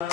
And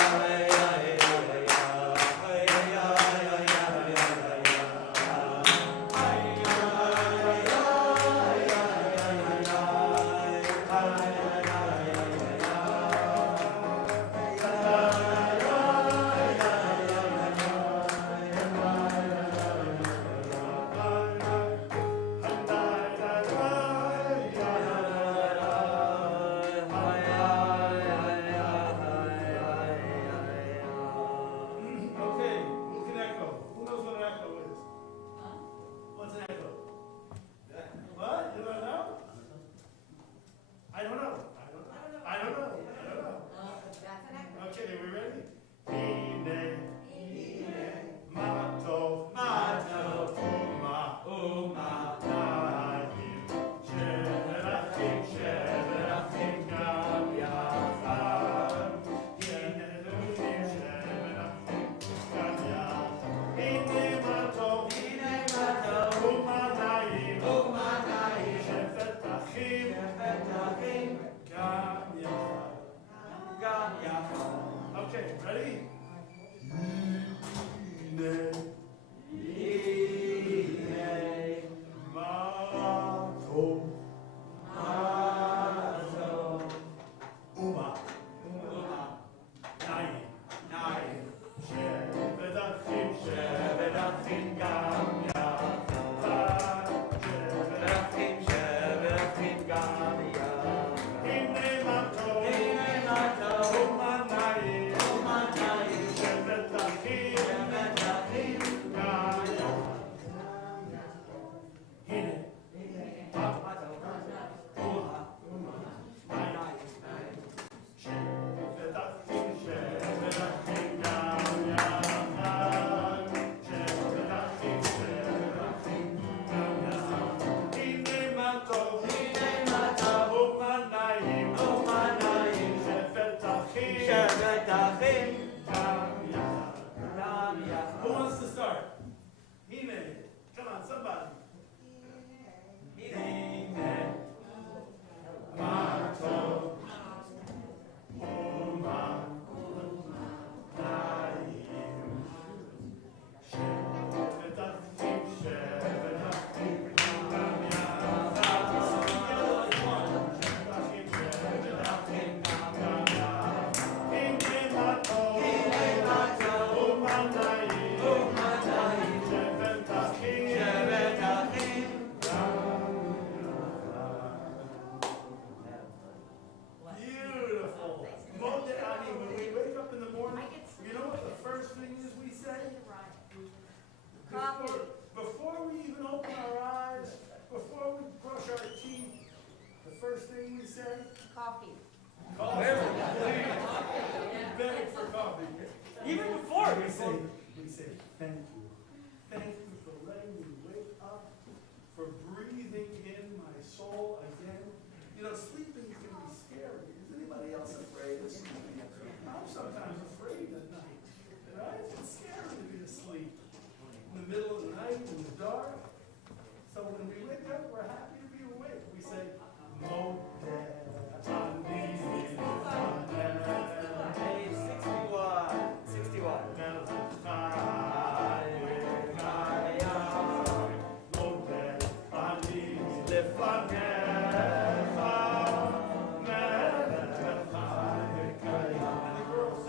the girls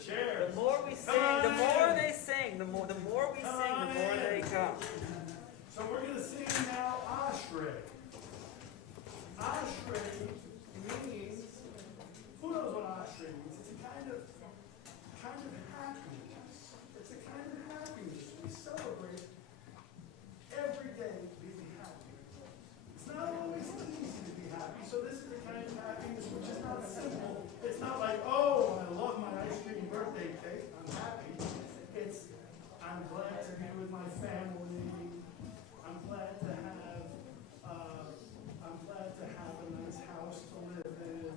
The more we sing, the more they sing. The more we sing, the more they come. So we're going to sing now Ashrei. Ashrei means, who knows what Ashrei means? It's a kind of happiness. It's a kind of happiness. We celebrate every day being happy. It's not always easy to be happy. So this is the kind of happiness which is not simple. It's not like, oh, I love my ice cream birthday cake. I'm happy. It's, I'm glad to be with my family. I'm glad to have a nice house to live in,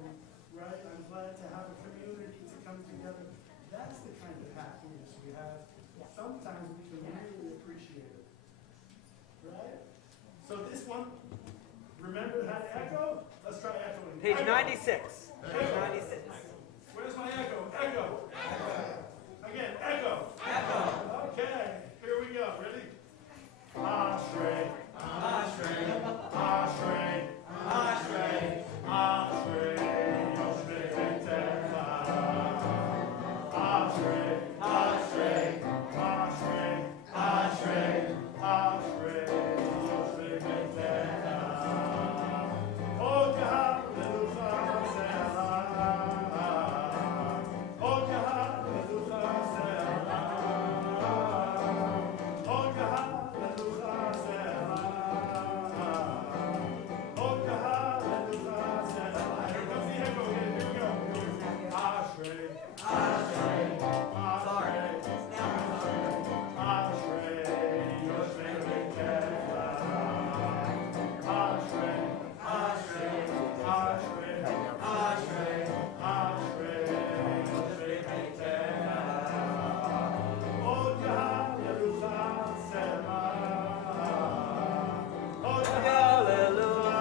right? I'm glad to have a community to come together. That's the kind of happiness we have. Sometimes we can really appreciate it, right? So this one, remember how to echo? Let's try echoing. Page Echo. 96. Page 96. Where's my echo? Echo. Echo. Again, echo. Echo. Okay, here we go. Ready? Ashrei. Ashrei. Ashrei. Ashrei. Ashrei. Yoshvei B'Techa. Ashrei. Ashrei. Ashrei. Ashrei. Ashrei. Yoshvei B'Techa. Oh, Hallelujah. Oh, Hallelujah.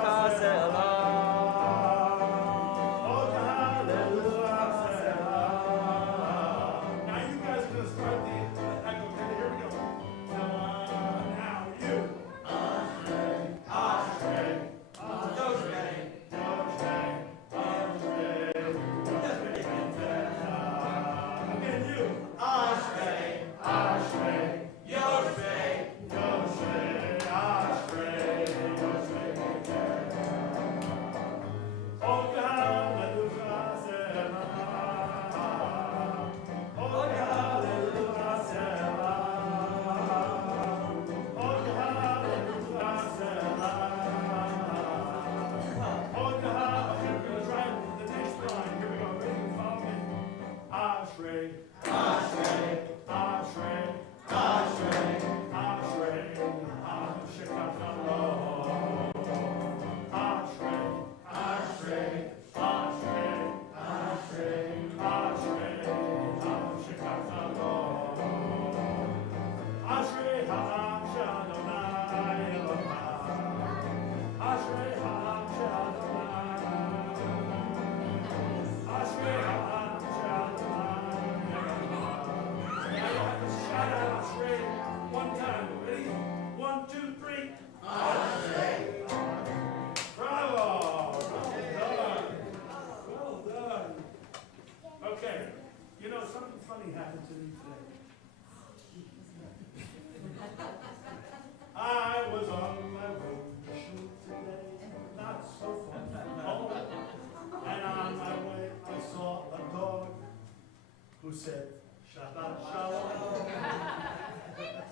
Who said, Shabbat Shalom?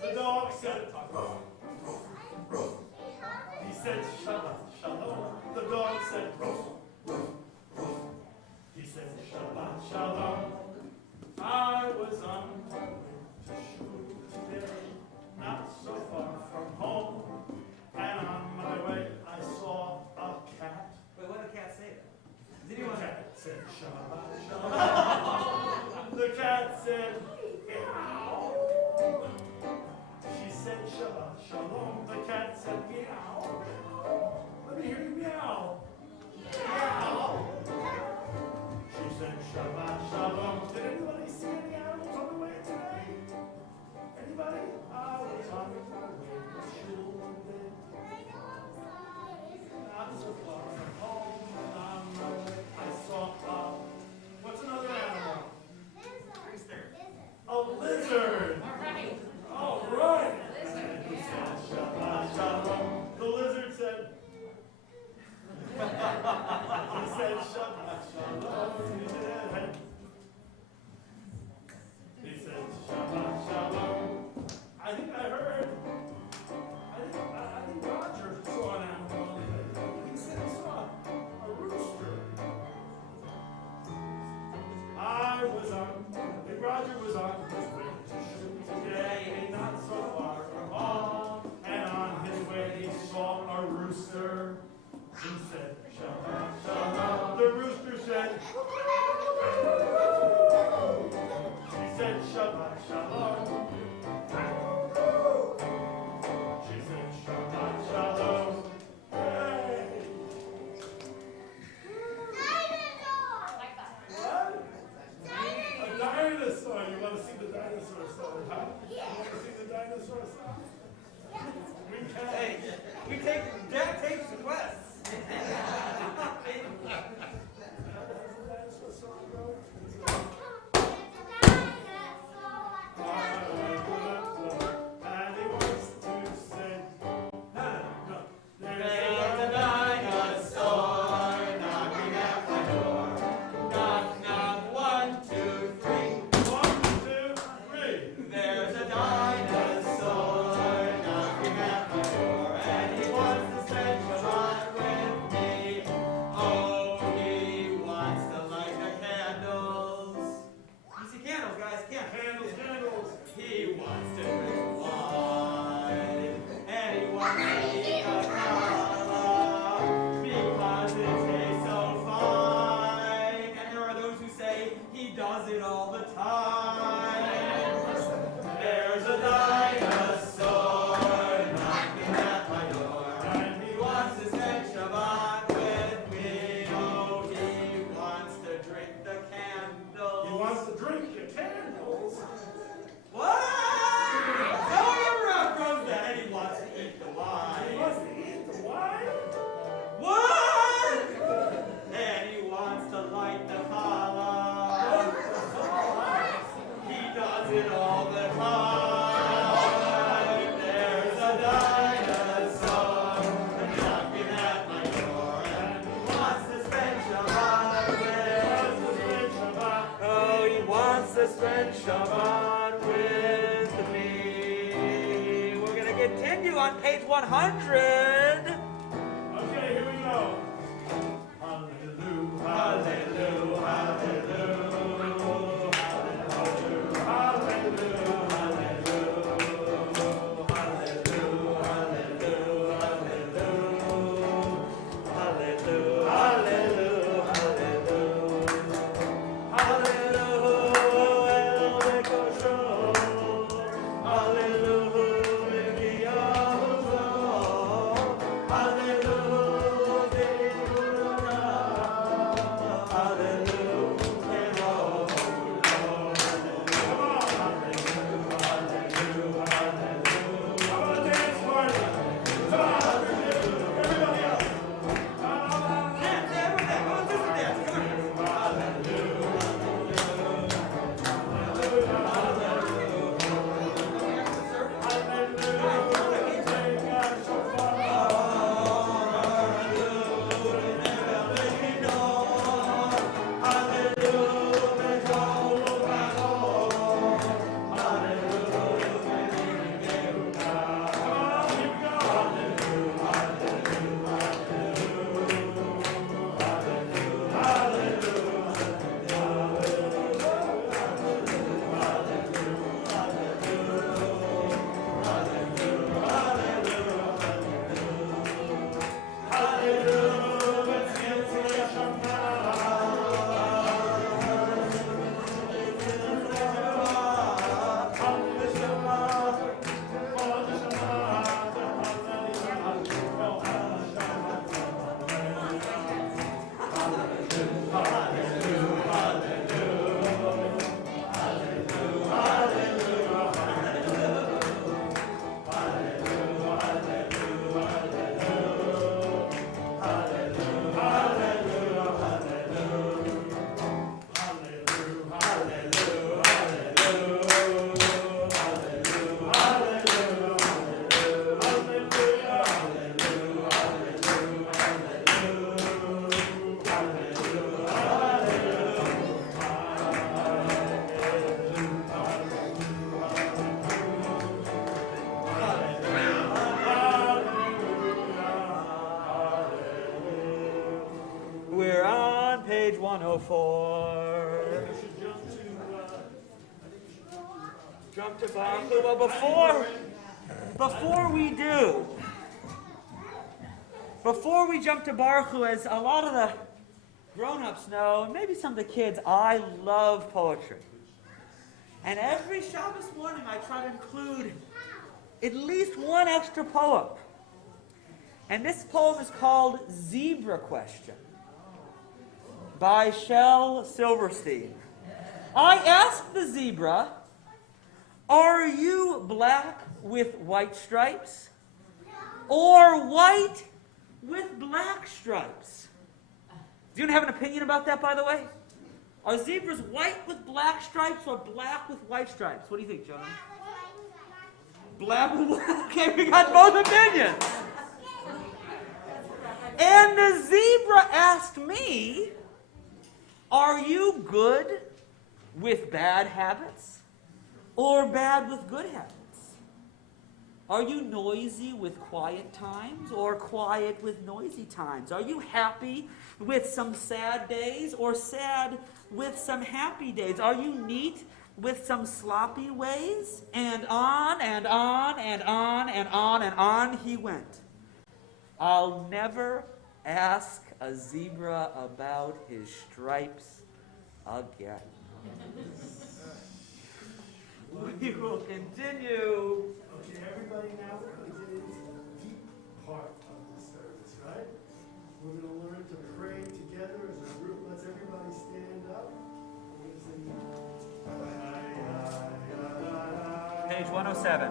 The dog said, he said, Shabbat Shalom. The dog said, he said, Shabbat Shalom. I was on my way to shul today, not so far from home. And on my way, I saw a cat. Wait, what did the cat say? The cat said, Shabbat Shalom. The cat said, meow. She said, Shabbat Shalom. The cat said, meow. Let me hear you meow. Meow. She said, Shabbat Shalom. Did anybody see any animals on the way today? Anybody? I was on my way to shul today. Not so far from home. And on my way, I saw what's another animal? Roger was on his way to shoot today, not so far from home. And on his way he saw a rooster who said, Shabbat Shalom. The rooster said, she said, Shabbat Shalom. She said, Shabbat Shalom. Hey. What? A dinosaur. You want to see the dinosaur song, huh? You want to see the dinosaur song? We can. Hey, Jack takes the quest. Dinosaur song, bro? And he wants to say, no. There's a dinosaur knocking at my door. Knock, knock, 1, 2, 3. 1, 2, 3. There's a dinosaur knocking at my door, and he wants to spend Shabbat with me. Oh, he wants to light the candles. You see candles, guys, candles. Candles. He wants to drink wine, and he wants to eat a challah, because it tastes so fine. And there are those who say he does it all the time. There's a dinosaur knocking at my door, and he wants to spend Shabbat with me. Oh, he wants to drink the candles. He wants to drink your candles. What? No, you're wrong, Rosa. And he wants to eat the He wine. wants to eat the wine. What? And he wants to light the challah. He does it all the time. There's a dinosaur knocking at my door, and he wants to spend Shabbat with me. Oh, he wants to spend Shabbat with me. We're going to continue on page 100. Okay, here we go. Hallelujah, hallelujah, hallelujah, hallelujah, hallelujah. 104. I should Jump to Baruch. Well, before we jump to Baruch, as a lot of the grown-ups know, and maybe some of the kids, I love poetry. And every Shabbos morning I try to include at least one extra poem. And this poem is called Zebra Question by Shel Silverstein. I asked the zebra, are you black with white stripes or white with black stripes? Do you have an opinion about that, by the way? Are zebras white with black stripes or black with white stripes? What do you think, Jonah? Black with black. Okay, we got both opinions. And the zebra asked me, are you good with bad habits or bad with good habits? Are you noisy with quiet times or quiet with noisy times? Are you happy with some sad days or sad with some happy days? Are you neat with some sloppy ways? And on and on and on and on and on he went. I'll never ask a zebra about his stripes again. We will continue. Okay, everybody now, we're going to get into the deep part of the service, right? We're going to learn to pray together as a group. Let's everybody stand up. Page 107.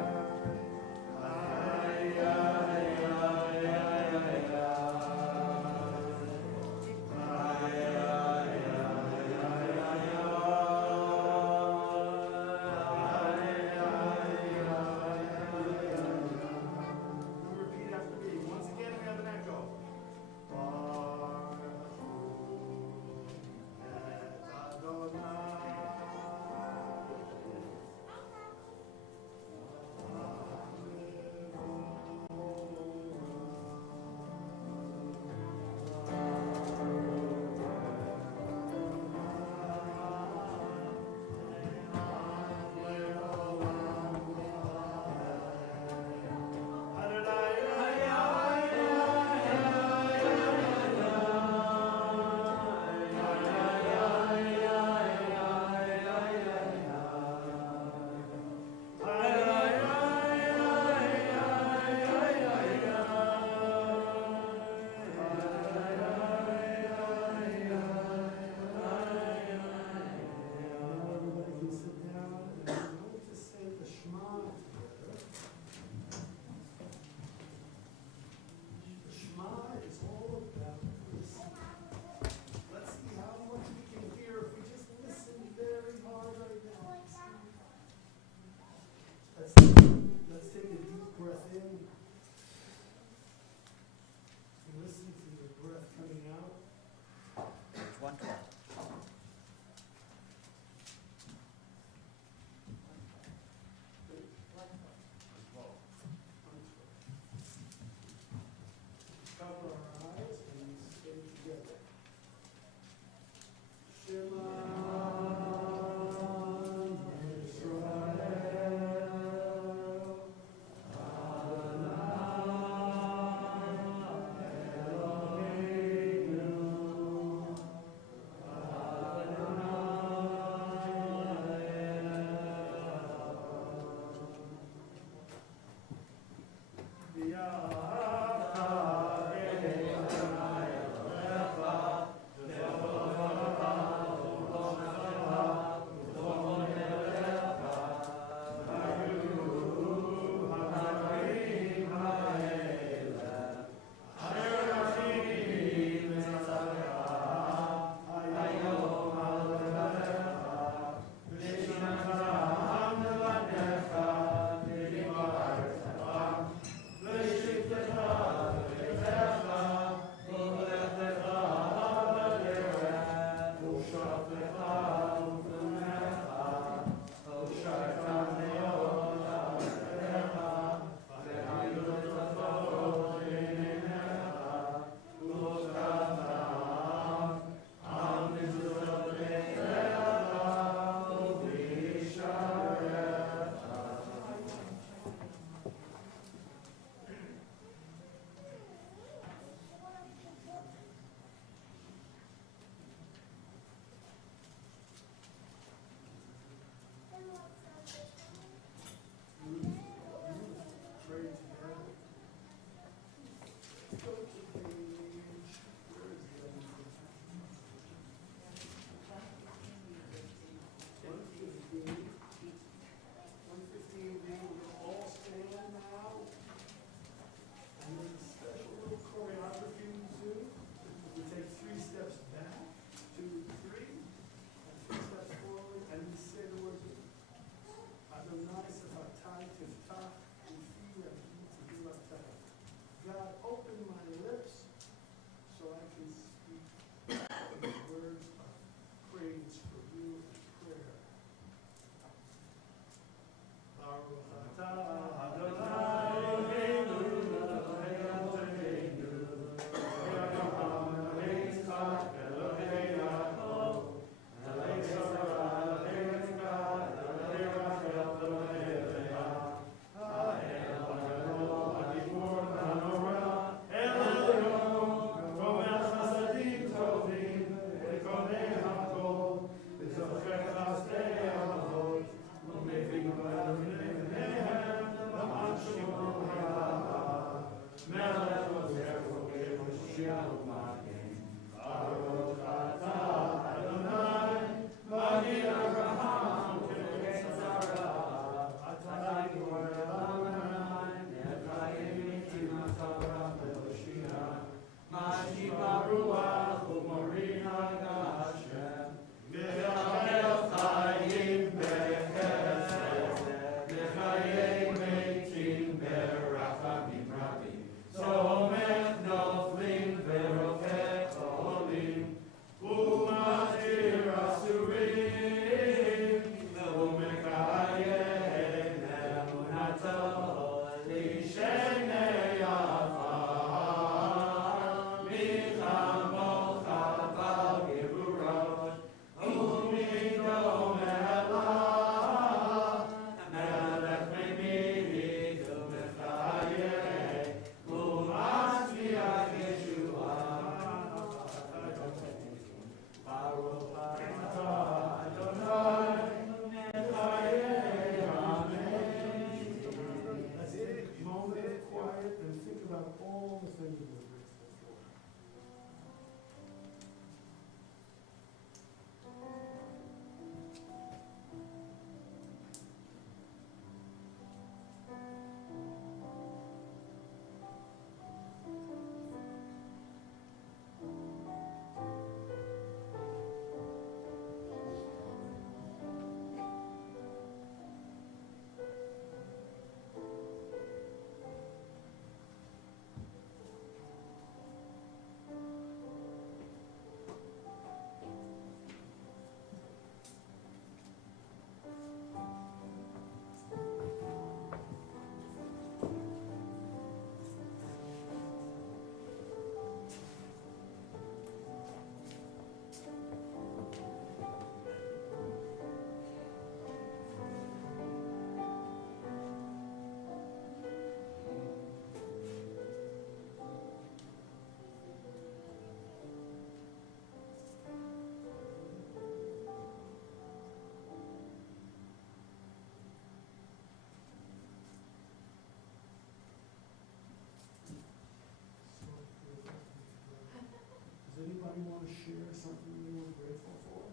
share something you were grateful for?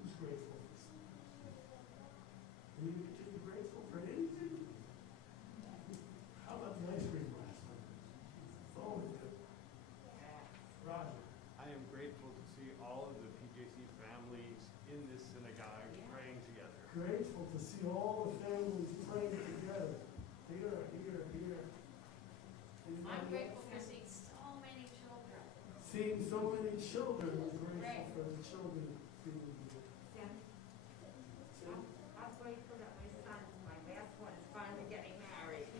Who's grateful for something? Are you particularly grateful for anything? How about the ice cream last night? Oh, good. Roger. I am grateful to see all of the PJC families in this synagogue praying together. Grateful to see all the families praying together. Here. I'm grateful for seeing so many children. Seeing so many children, we're grateful for the children being here. Yeah. I'm grateful that my son, my last one, is finally getting married.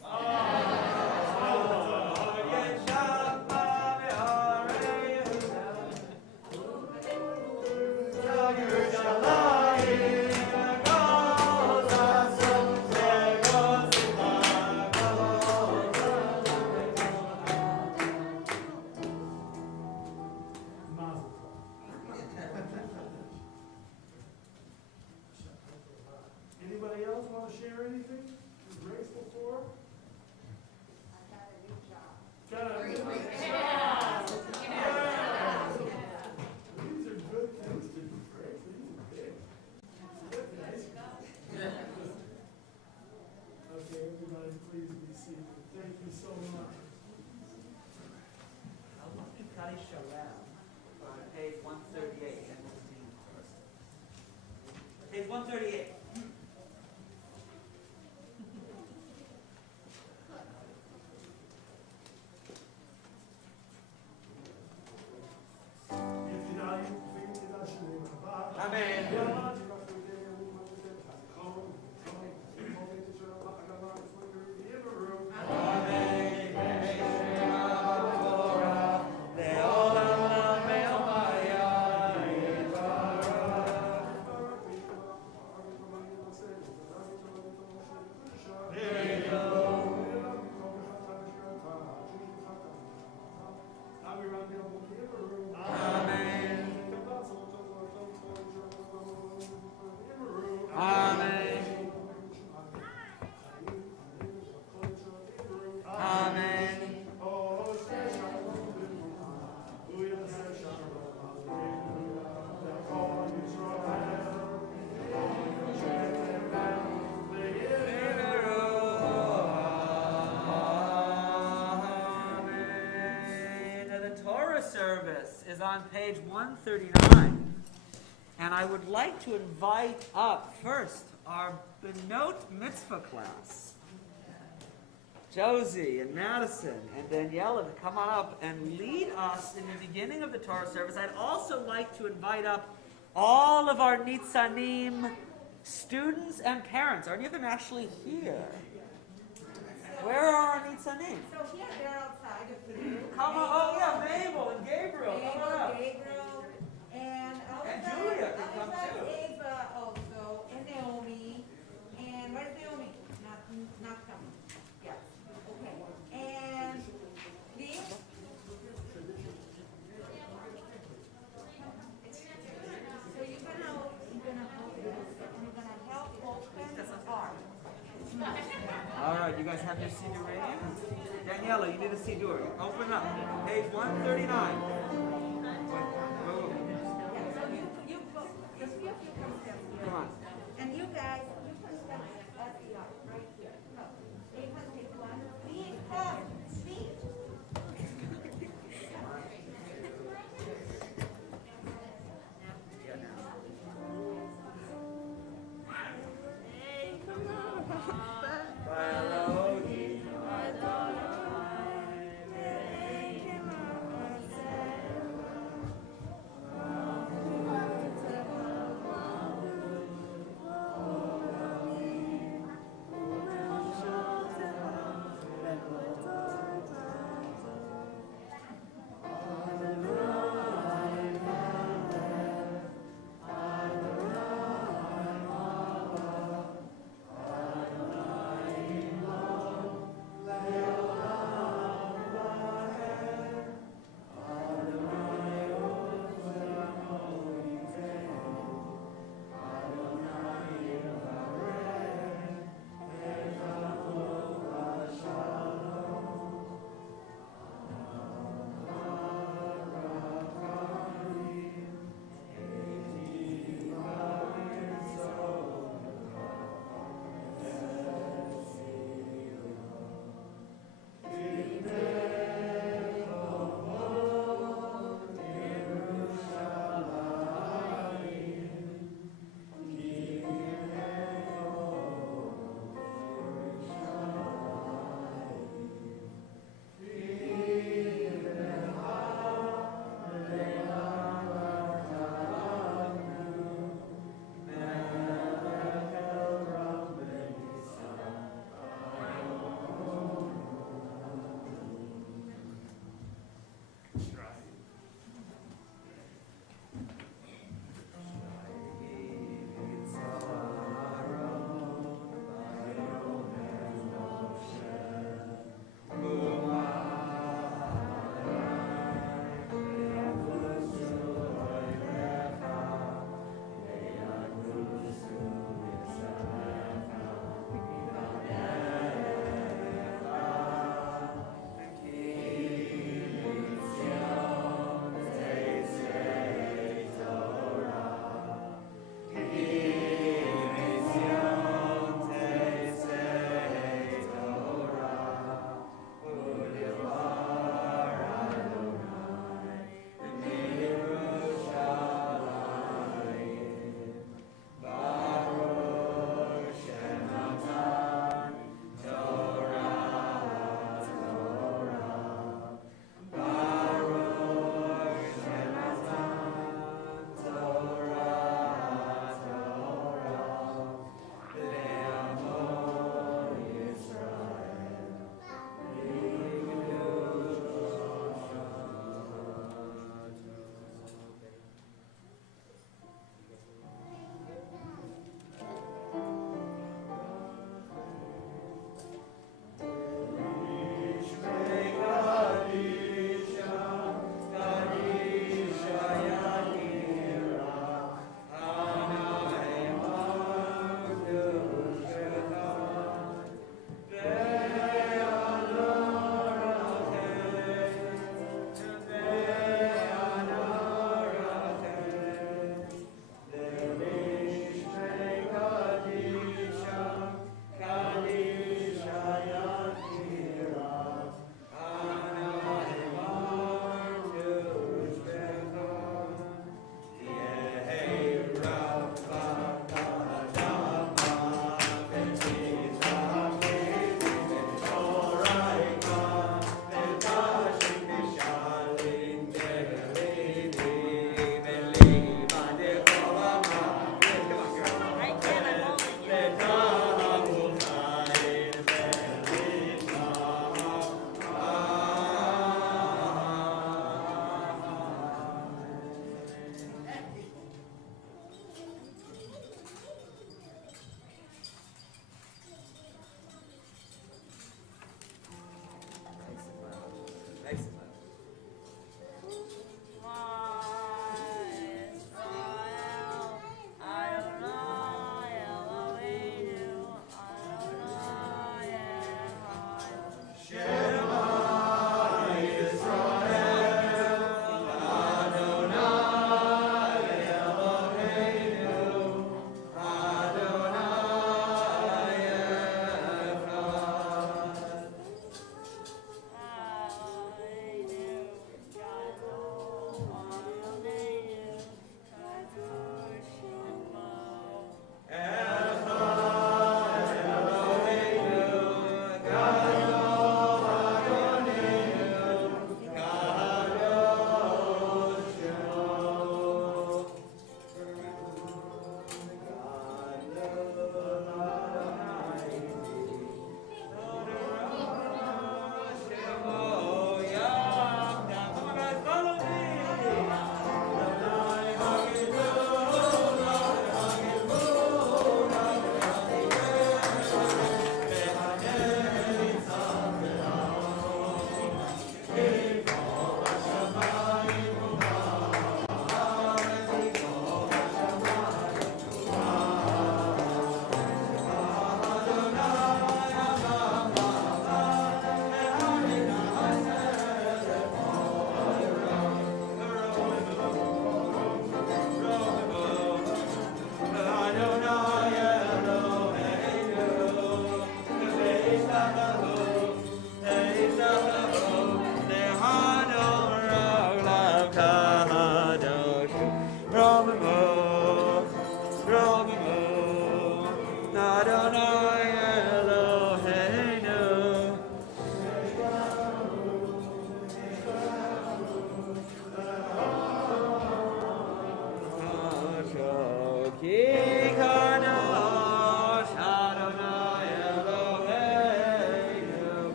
Mazel tov. Anybody else want to share anything you're grateful for? I got a new job. Got a new job. These are good things to be grateful. These are big. Okay, everybody, please be seated. Thank you so much. Shel on page 138. Page 138. Service is on page 139, and I would like to invite up first our Benot Mitzvah class, Josie and Madison and Daniela, to come on up and lead us in the beginning of the Torah service. I'd also like to invite up all of our Nitzanim students and parents. Are any of them actually here? Where are our Nitzanim? So here they're outside of the room. Come on, oh yeah, Mabel and Gabriel, come on up. Gabriel, and Julia can come too. Ava also, and Naomi. And where's Naomi? Not coming. Yes. Okay. And Lee? So you're gonna help open the bar. All right, you guys have your Siddur ready? Daniela, you need a Siddur. Open up. Page 139. Yeah, so you go, the three of you come step here. Come on. And you guys, you can step at the yard, right here. No, they can take one. Speed, come, speed.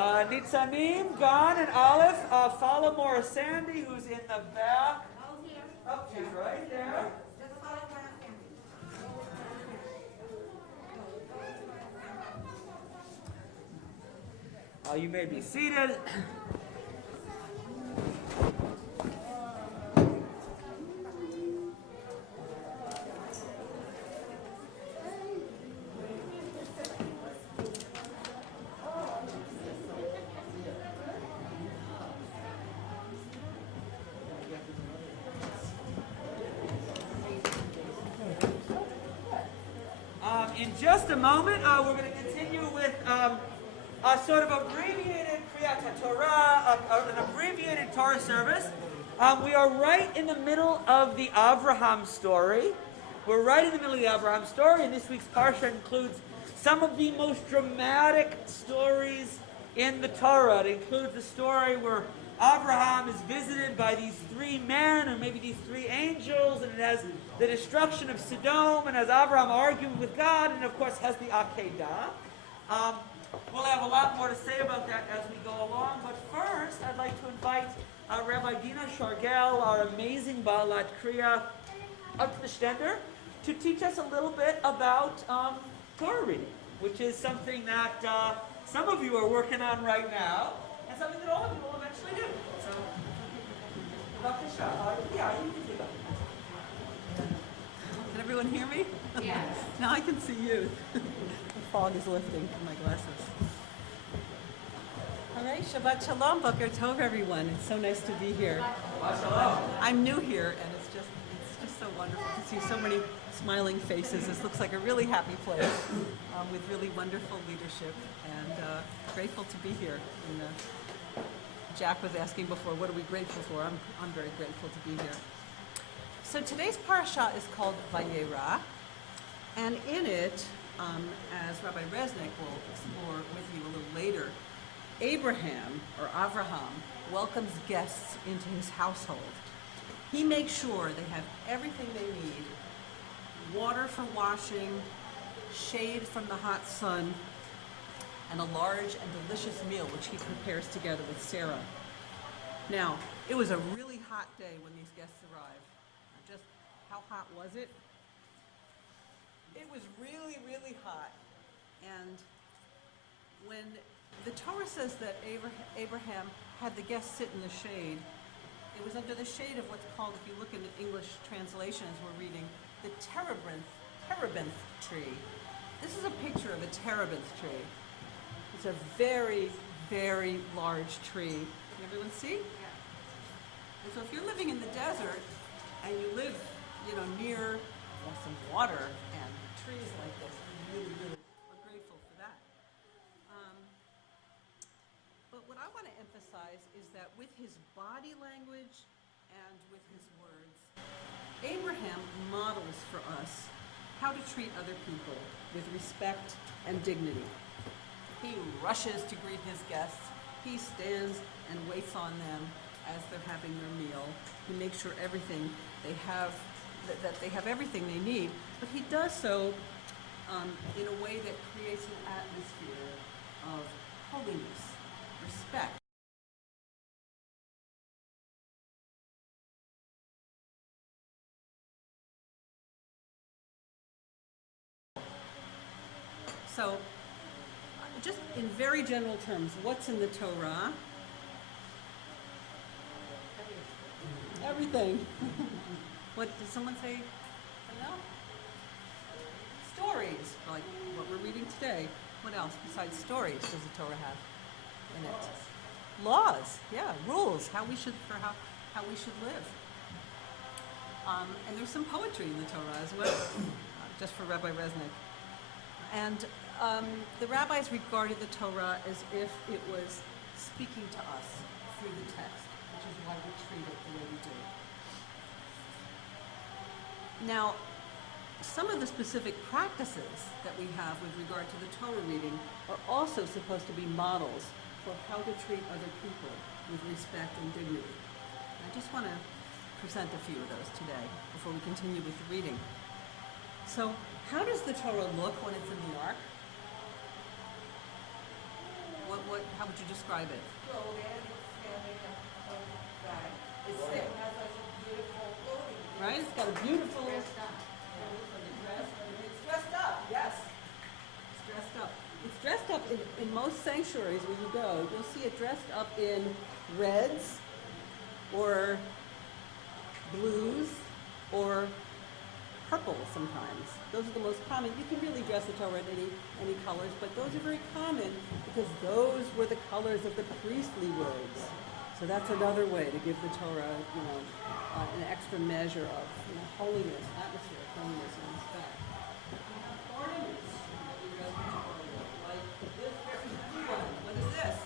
Nitzanim, Gon, and Aleph follow Morris Sandy, who's in the back. Oh, she's right there. Just follow Grant Sandy. You may be seated. In just a moment, we're going to continue with a sort of abbreviated Kriyat Torah, an abbreviated Torah service. We are right in the middle of the Avraham story. We're right in the middle of the Avraham story, and this week's Parsha includes some of the most dramatic stories in the Torah. It includes the story where Avraham is visited by these three men, or maybe these three angels, and it has the destruction of Sodom, and has Avraham arguing with God, and of course has the Akedah. We'll have a lot more to say about that as we go along, but first I'd like to invite Rabbi Dina Shargel, our amazing Baalat Kriya, up to the Stender to teach us a little bit about Torah reading, which is something that some of you are working on right now, and something that all of you will eventually do. So, Dr. Shah, yeah, you can do that. Can everyone hear me? Yes. Now I can see you. The fog is lifting from my glasses. All right, Shabbat Shalom, Boker Tov, everyone. It's so nice to be here. I'm new here, and it's just so wonderful to see so many smiling faces. This looks like a really happy place with really wonderful leadership, and grateful to be here. And, Jack was asking before, what are we grateful for? I'm very grateful to be here. So today's parasha is called Vayera, and in it, as Rabbi Resnick will explore with you a little later, Abraham, or Avraham, welcomes guests into his household. He makes sure they have everything they need: water for washing, shade from the hot sun, and a large and delicious meal which he prepares together with Sarah. Now, it was a really hot day when these guests arrived. Just how hot was it? It was really, really hot. And when the Torah says that Abraham had the guests sit in the shade, it was under the shade of what's called, if you look in the English translations we're reading, the terebinth tree. This is a picture of a terebinth tree. It's a very, very large tree. Can everyone see? Yeah. And so if you're living in the desert and you live, near some water and trees like this, we really are grateful for that. But what I want to emphasize is that with his body language and with his words, Abraham models for us how to treat other people with respect and dignity. He rushes to greet his guests. He stands and waits on them as they're having their meal. He makes sure that they have everything they need, but he does so in a way that creates an atmosphere of holiness, respect. So, just in very general terms, what's in the Torah? Everything. What did someone say? No? Stories, like what we're reading today. What else besides stories does the Torah have in it? Laws, yeah, rules, how we should live. And there's some poetry in the Torah as well, just for Rabbi Resnick. And the rabbis regarded the Torah as if it was speaking to us through the text, which is why we treat it the way we do. Now, some of the specific practices that we have with regard to the Torah reading are also supposed to be models for how to treat other people with respect and dignity. And I just want to present a few of those today before we continue with the reading. So, how does the Torah look when it's in the ark? how would you describe it? Clothing, it's standing up back. It still has like a beautiful clothing. Right? It's got a beautiful. Dressed up. It's dressed up. Yes. It's dressed up. It's dressed up in most sanctuaries where you go. You'll see it dressed up in reds, or blues, or purple sometimes. Those are the most common. You can really dress the Torah in any colors, but those are very common because those were the colors of the priestly robes. So that's another way to give the Torah, an extra measure of holiness, atmosphere, holiness, and respect. Ornaments. Like this very blue one. What is this?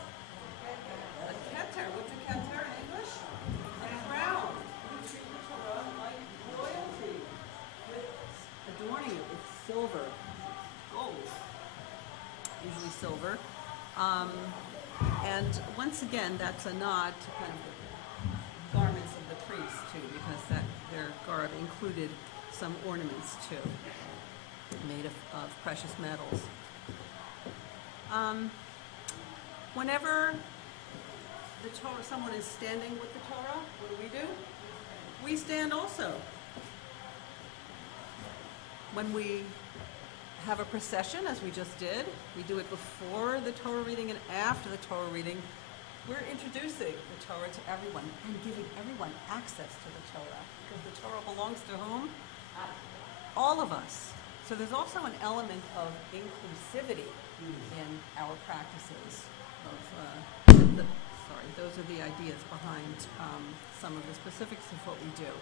A keter. What's a keter in English? A crown. We treat the Torah like royalty, adorning it with silver, gold, usually silver. And once again, that's a nod to kind of the garments of the priests too, because their garb included some ornaments too, made of precious metals. Whenever the Torah, someone is standing with the Torah, what do? We stand also. When we have a procession, as we just did, we do it before the Torah reading and after the Torah reading. We're introducing the Torah to everyone and giving everyone access to the Torah, because the Torah belongs to whom? All of us. So there's also an element of inclusivity in our practices. Those are the ideas behind some of the specifics of what we do.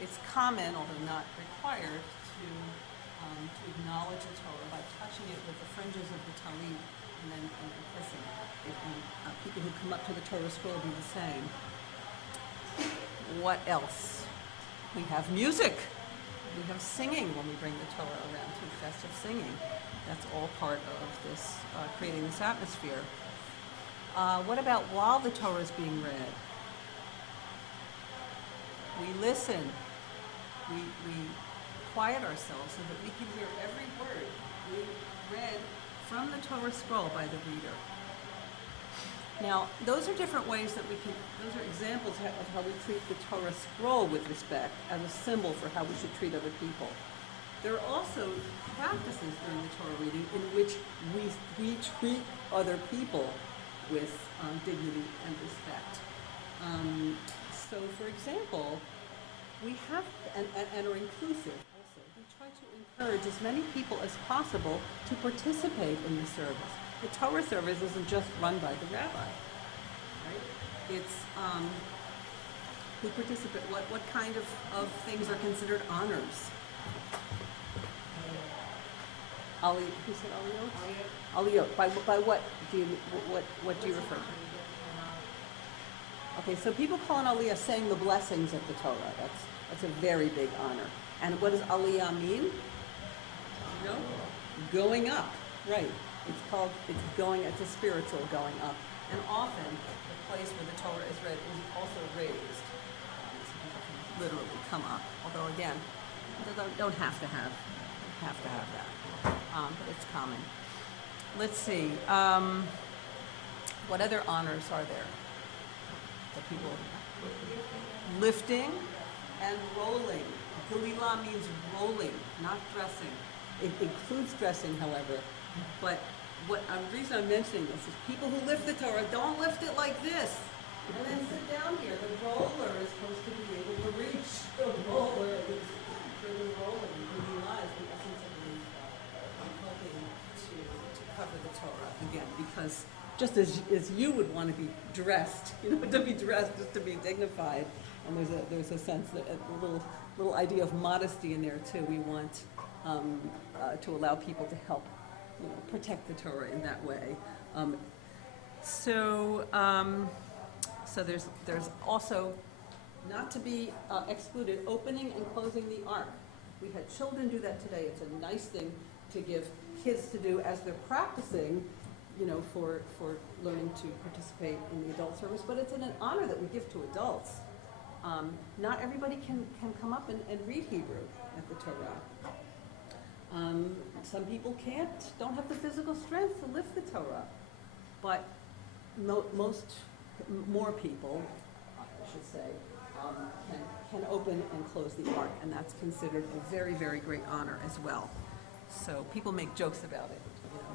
It's common, although not required, to acknowledge the Torah by touching it with the fringes of the talit and then kissing. People who come up to the Torah scroll do the same. What else? We have music. We have singing when we bring the Torah around to festive singing. That's all part of this, creating this atmosphere. What about while the Torah is being read? We listen. We quiet ourselves so that we can hear every word being read from the Torah scroll by the reader. Now, those are different ways that those are examples of how we treat the Torah scroll with respect as a symbol for how we should treat other people. There are also practices during the Torah reading in which we treat other people with dignity and respect. So, for example, we have, and are inclusive also, we try to encourage as many people as possible to participate in the service. The Torah service isn't just run by the rabbi, right? It's who participate, what kind of things are considered honors? Who said aliyot? Aliyot. By what do you refer to? Okay, so people call an aliyah saying the blessings of the Torah. That's a very big honor. And what does aliyah mean? You know? Going up, right. It's a spiritual going up. And often, the place where the Torah is read is also raised. So people can literally come up. Although again, they don't have to have that. But it's common. Let's see. What other honors are there? The people lifting and rolling. Delilah means rolling, not dressing. It includes dressing, however. But the reason I'm mentioning this is people who lift the Torah don't lift it like this and then sit down here. The roller is supposed to be able to reach the roller. For the rolling, Delilah is the essence of helping to cover the Torah again, because just as you would want to be dressed, to be dressed just to be dignified, and there's a sense that a little idea of modesty in there too. We want to allow people to help, protect the Torah in that way. So there's also, not to be excluded, opening and closing the ark. We had children do that today. It's a nice thing to give kids to do as they're practicing, for learning to participate in the adult service, but it's an honor that we give to adults. Not everybody can come up and read Hebrew at the Torah. Some people don't have the physical strength to lift the Torah, but more people, I should say, can open and close the ark, and that's considered a very, very great honor as well. So people make jokes about it,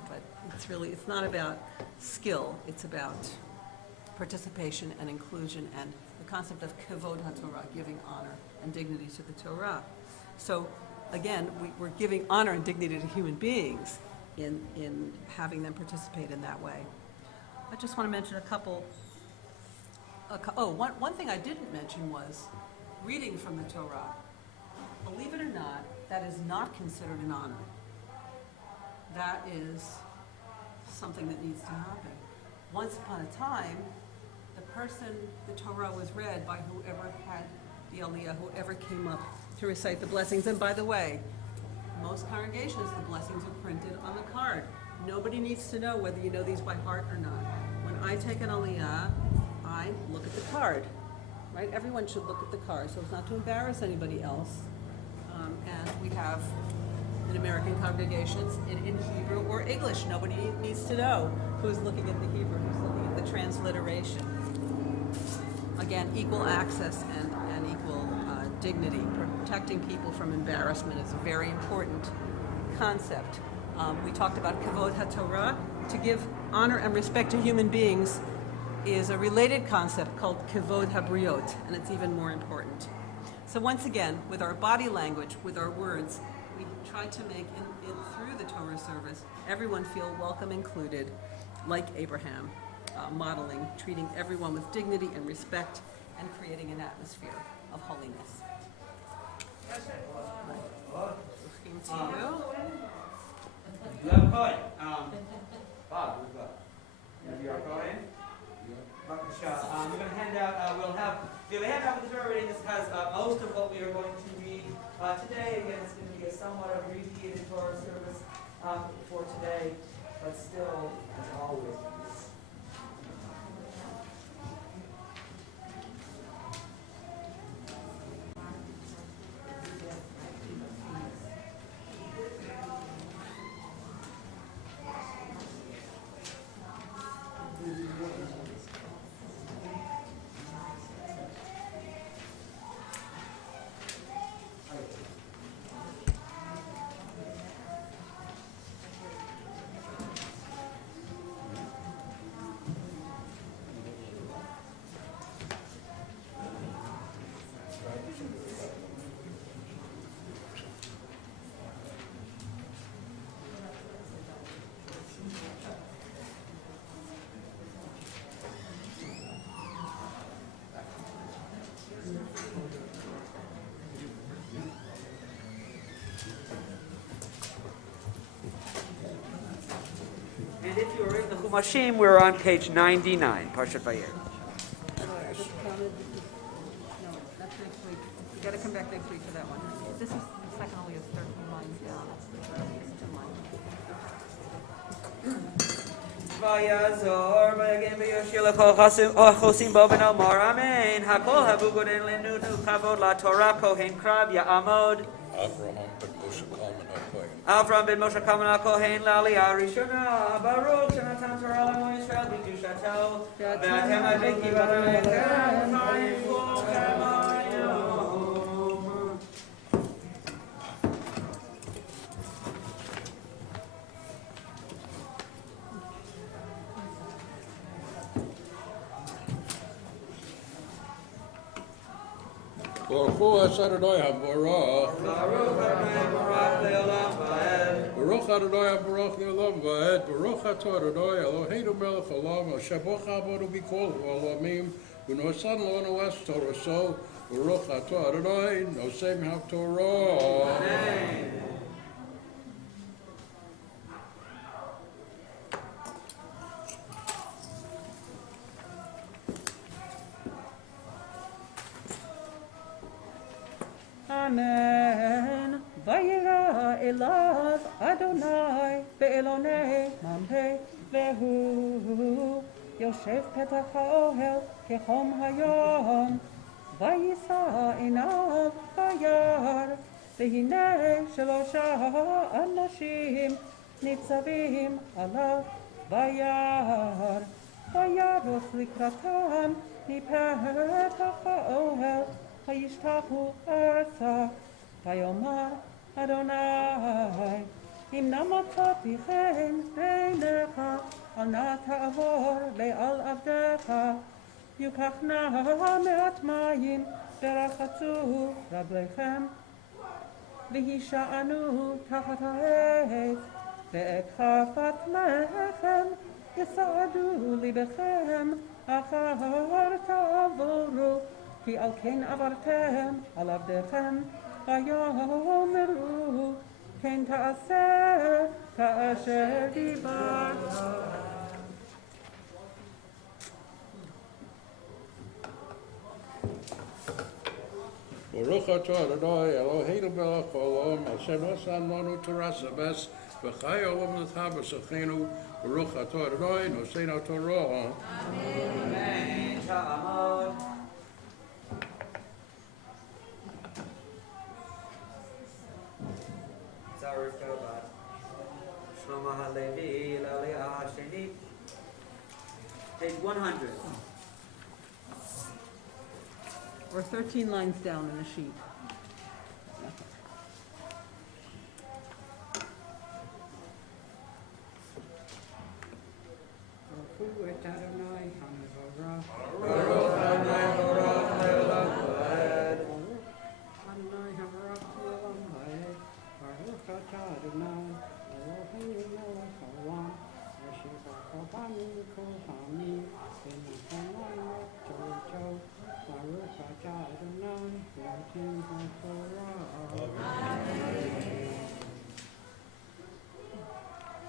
but it's not about skill, it's about participation and inclusion and the concept of kavod HaTorah, giving honor and dignity to the Torah. So again, we're giving honor and dignity to human beings in having them participate in that way. I just want to mention one thing I didn't mention was reading from the Torah. Believe it or not, that is not considered an honor. That is something that needs to happen. Once upon a time, the Torah was read by whoever had the aliyah, whoever came up to recite the blessings. And by the way, most congregations, the blessings are printed on the card. Nobody needs to know whether you know these by heart or not. When I take an aliyah, I look at the card, right? Everyone should look at the card so as not to embarrass anybody else. And we have in American congregations in Hebrew or English. Nobody needs to know who's looking at the Hebrew, who's looking at the transliteration. Again, equal access and equal dignity. Protecting people from embarrassment is a very important concept. We talked about kavod HaTorah. To give honor and respect to human beings is a related concept called kavod HaBriot, and it's even more important. So once again, with our body language, with our words, we try to make, through the Torah service, everyone feel welcome, included, like Abraham, modeling, treating everyone with dignity and respect, and creating an atmosphere of holiness. To you. You have a Cohen. Bob, who's Bob? You are Cohen? We're going to hand out, we have a handout with the Torah reading. This has most of what we are going to read today. Again, it's going to be a somewhat abbreviated Torah service for today, but still, as always, and if you are in the Chumashim, we're on page 99, Parshat Vayera. No, that's next week. You got to come back next week for that one. This is the second only is 13 lines down. Vayazor, vayagim v'yoshir l'chol chosim bo v'nomar amen. Hakol havu godin lenunu kavod la Torah kohen krav ya'amod. Avram ben Moshe Kaman HaKohen L'Aliyah Rishona Baruch Shenatan Torah L'Amo Yisrael B'Kedushato V'atem Adveki V'Adonai Chaim V'Ochem Hayom. Baruch Hu Adonai HaBarach. Baruch Adonai Baruch Le'olam Va'ed. Baruch Adonai HaBarach Le'olam Va'ed. Baruch Atah Adonai Eloheinu melech olam. Shabuch Avodu B'kol Olamim. V'nosan Lo Es Torah. So Baruch Atah Adonai Nosem HaTorah. Amen. Amen. Vayera elav Adonai ve'elonei mamre vehu yoshev petach ha'ohel kechom hayom vayisa einav vayar והנה שלושה אנשים ניצבים עליו ביער, וירוץ לקראתם מפתח האוהל, וישתחו ארצה, ויאמר אדוני, אם נא מצאתי חן בעיניך, אל נא תעבור לעל עבדיך, יוקח נא מעט מים ורחצו רגליכם, והישענו תחת העץ, ואת חפת לחם יסעדו ליבכם, אחר תעבורו, כי על כן עברתם על עבדיכם, ויאמרו כן תעשה כאשר דיברת. Baruch atah Adonai Eloheinu melech haolam, Hashem nasan lanu Torah sabes, v'chai olam l'tah b'sachenu, Baruch atah Adonai noseinu Torah. Amen. Ta'amod. Zarif Shabbat. Shlomo HaLevi, L'Aliyah HaShenit. Page 100. Or 13 lines down in the sheet.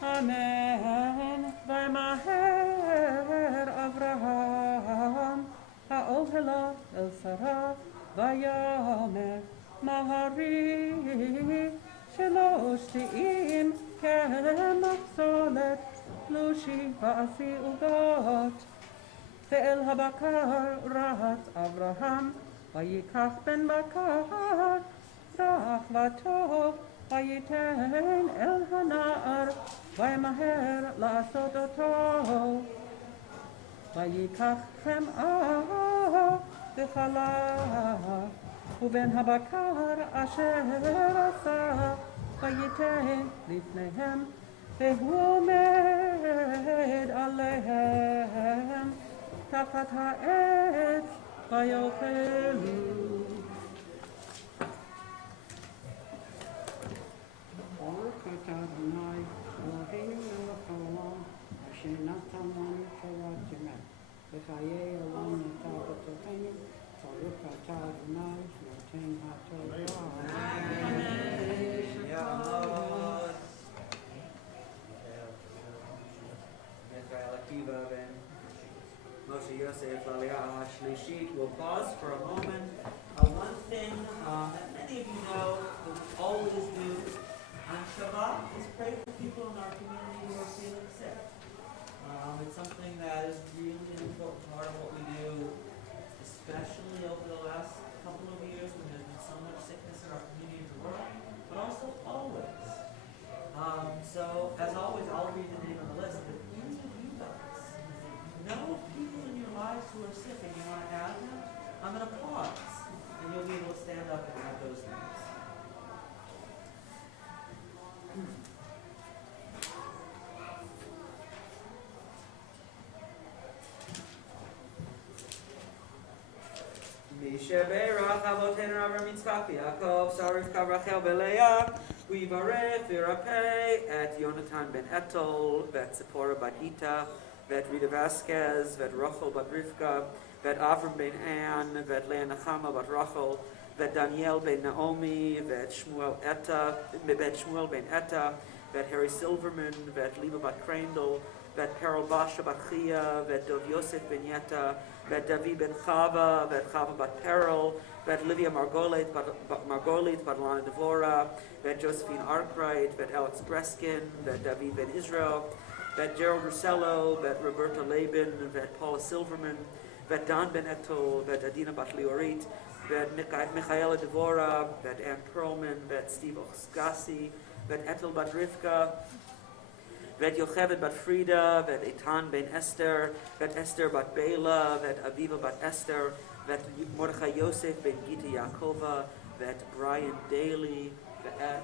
Amen. Vaymaher Avraham ha'ohela el Sarah vayomer mahari shelosh ti'im kemachzolet lushi va'asi ugot ve'el habakar rat Avraham vayikach ben bakar rach vatov vayiten el hanar וימהר לעשות אותו, ויקח חמאה וחלה, ובין הבקר אשר עשה, וייתן לפניהם, והוא עומד עליהם, תחת העץ ויאכלו. Baruch atah Adonai Eloheinu melech haolam, asher natan lanu Torah temet, v'chayei olam natan b'tocheinu, Baruch atah Adonai noten haTorah. Ya'amod. Michael Akiva ben Moshe Yosef L'Aliyah HaShlishit. We'll pause for a moment. One thing that many of you know, we always do on Shabbat, is pray for people in our community who are feeling sick. It's something that is really an important part of what we do, especially over the last couple of years when there's been so much sickness in our community and world, but also always. So, as always, I'll read the name on the list, but any of you guys know people in your lives who are sick and you want to add them, I'm going to pause, and you'll be able to stand up and add those names. Mishaberach Avotenu Avraham Yitzchak Yaakov Sarif Kavrachel Beleah Uyivarech Virapei et Yonatan ben Etel vet Zipporah bat Ita vet Rita Vasquez vet Rachel bat Rivka vet Avram ben An vet Leah Nachama bat Rachel vet Daniel ben Naomi vet Shmuel ben Etta vet Harry Silverman vet Lima bat Crandall vet Carol Basha bat Chia vet Dov Yosef ben Yetta vet David ben Chava, vet Chava bat Peril, vet Livia Margolit bat Lana Devora, vet Josephine Arkwright, vet Alex Breskin, vet David ben Israel, vet Gerald Russello, vet Roberta Laban, vet Paula Silverman, vet Don ben Etel, vet Adina bat Liorit, vet Michaela Devora, vet Ann Perlman, vet Steve Oskasi, vet Etel bat Rivka, vet Yocheved bat Frida, vet Eitan ben Esther, vet Esther bat Bela, vet Aviva bat Esther, vet Mordechai Yosef ben Gita Yaakova, vet Brian Daly, vet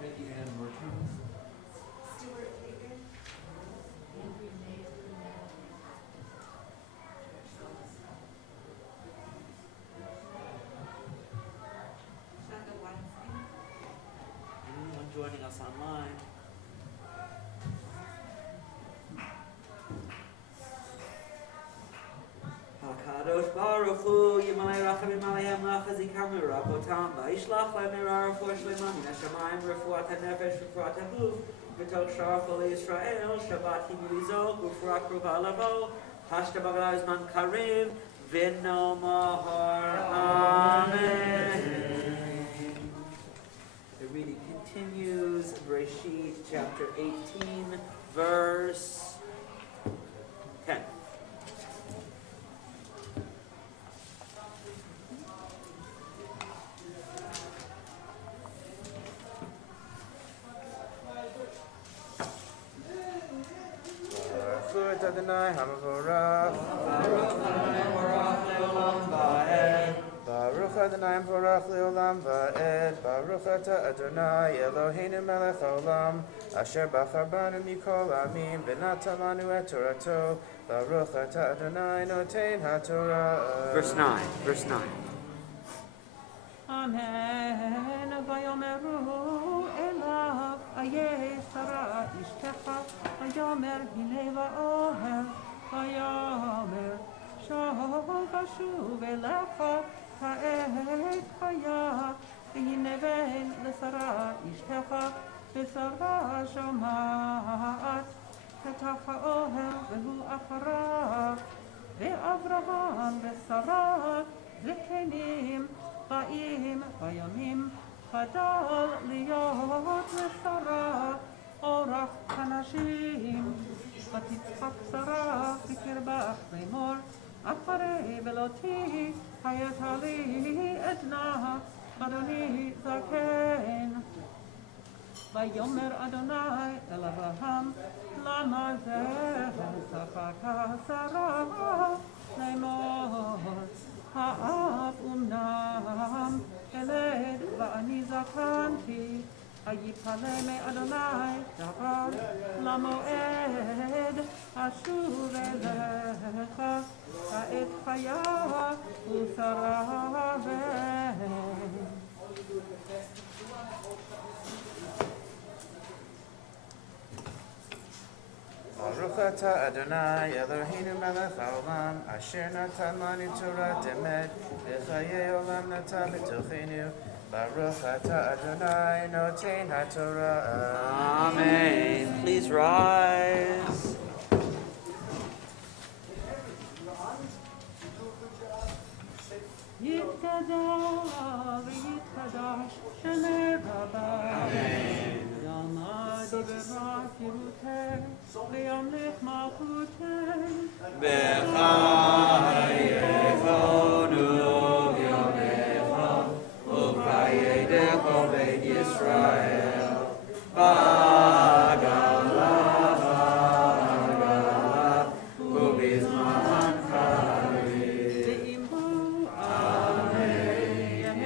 Becky Ann Mertens. Stuart Hagan. Shonda Weinstein. anyone joining us online. HaKadosh Baruch Hu, Yimalei Rachamim Aleihem Lachazikam Rabotam, Vayishlach Lem Merar Refuah Shlema Min HaShamayim Refuat HaNefesh Refuat HaGuf, V'tok Shar Cholei Yisrael, Shabbat Himulizok, Refuah Kruva Lavo, Hashta Bagala Zman Karev, V'no Mahar. Amen. The reading continues, Bereshit chapter 18, verse 10. Baruch Adonai HaMavorach. Baruch Adonai HaMavorach Leolam Va'ed. Baruch Ata Adonai Eloheinu Melech Haolam, Asher Bachar Banu Mikol Amim, V'natan Lanu Et Torato. Baruch Ata Adonai Notein HaTorah. Verse 9. Amen. Vayomeru elav ayeh Sarah ishtecha. Vayomer hinei va'oher. Vayomer shov vashuv elecha. Ha'et haya v'hinei ben l'Sarah ishtecha. V'Sarah shomat. פתח האוהל והוא אחריו, ואברהם ושרה זקנים באים בימים, חדל להיות לשרה אורח הנשים. ותצחק שרה בקרבך לאמור, אחרי בלותי הייתה לי עדנה, אדוני זקן. ויאמר אדוני אל אברהם, למה זה צחקה שרה לאמור, האב אמנם ילד ואני זקנתי, היפלא מאדוני דבר למועד, אשוב אליך העת חיה ושרה בן. Baruch Ata Adonai Eloheinu Melech Haolam, Asher Natan Lanu Torah Demet, V'chayei Olam Natan B'tochenu. Baruch Ata Adonai Notein HaTorah. Amen. Please rise. יתגדל ויתקדש שמי רבה. יעמד בברק ירותי וימליך מלכותי. בחייכנו יומך ובחיי דכל בית ישראל. בגלה ובזמן חריף. ואמרו אמן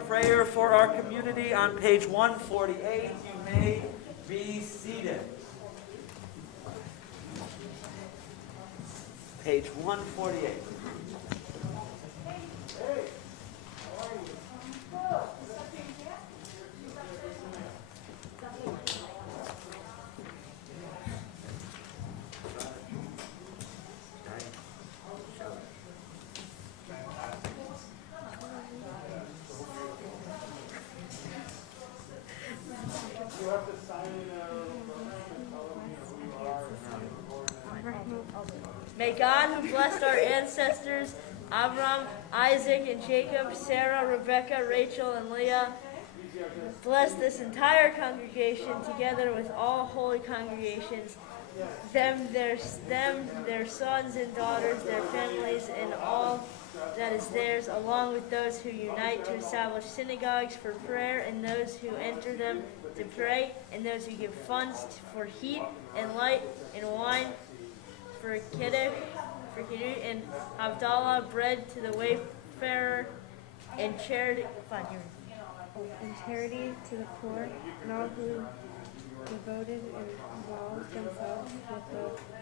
prayer for our community on page 148. You may be seated. Page 148. May God, who blessed our ancestors, Abraham, Isaac, and Jacob, Sarah, Rebekah, Rachel, and Leah, bless this entire congregation together with all holy congregations, their sons and daughters, their families, and all that is theirs, along with those who unite to establish synagogues for prayer, and those who enter them to pray, and those who give funds for heat and light and wine, for kiddush, and Havdalah, bread to the wayfarer, and charity to the poor, and all who devoted and involved themselves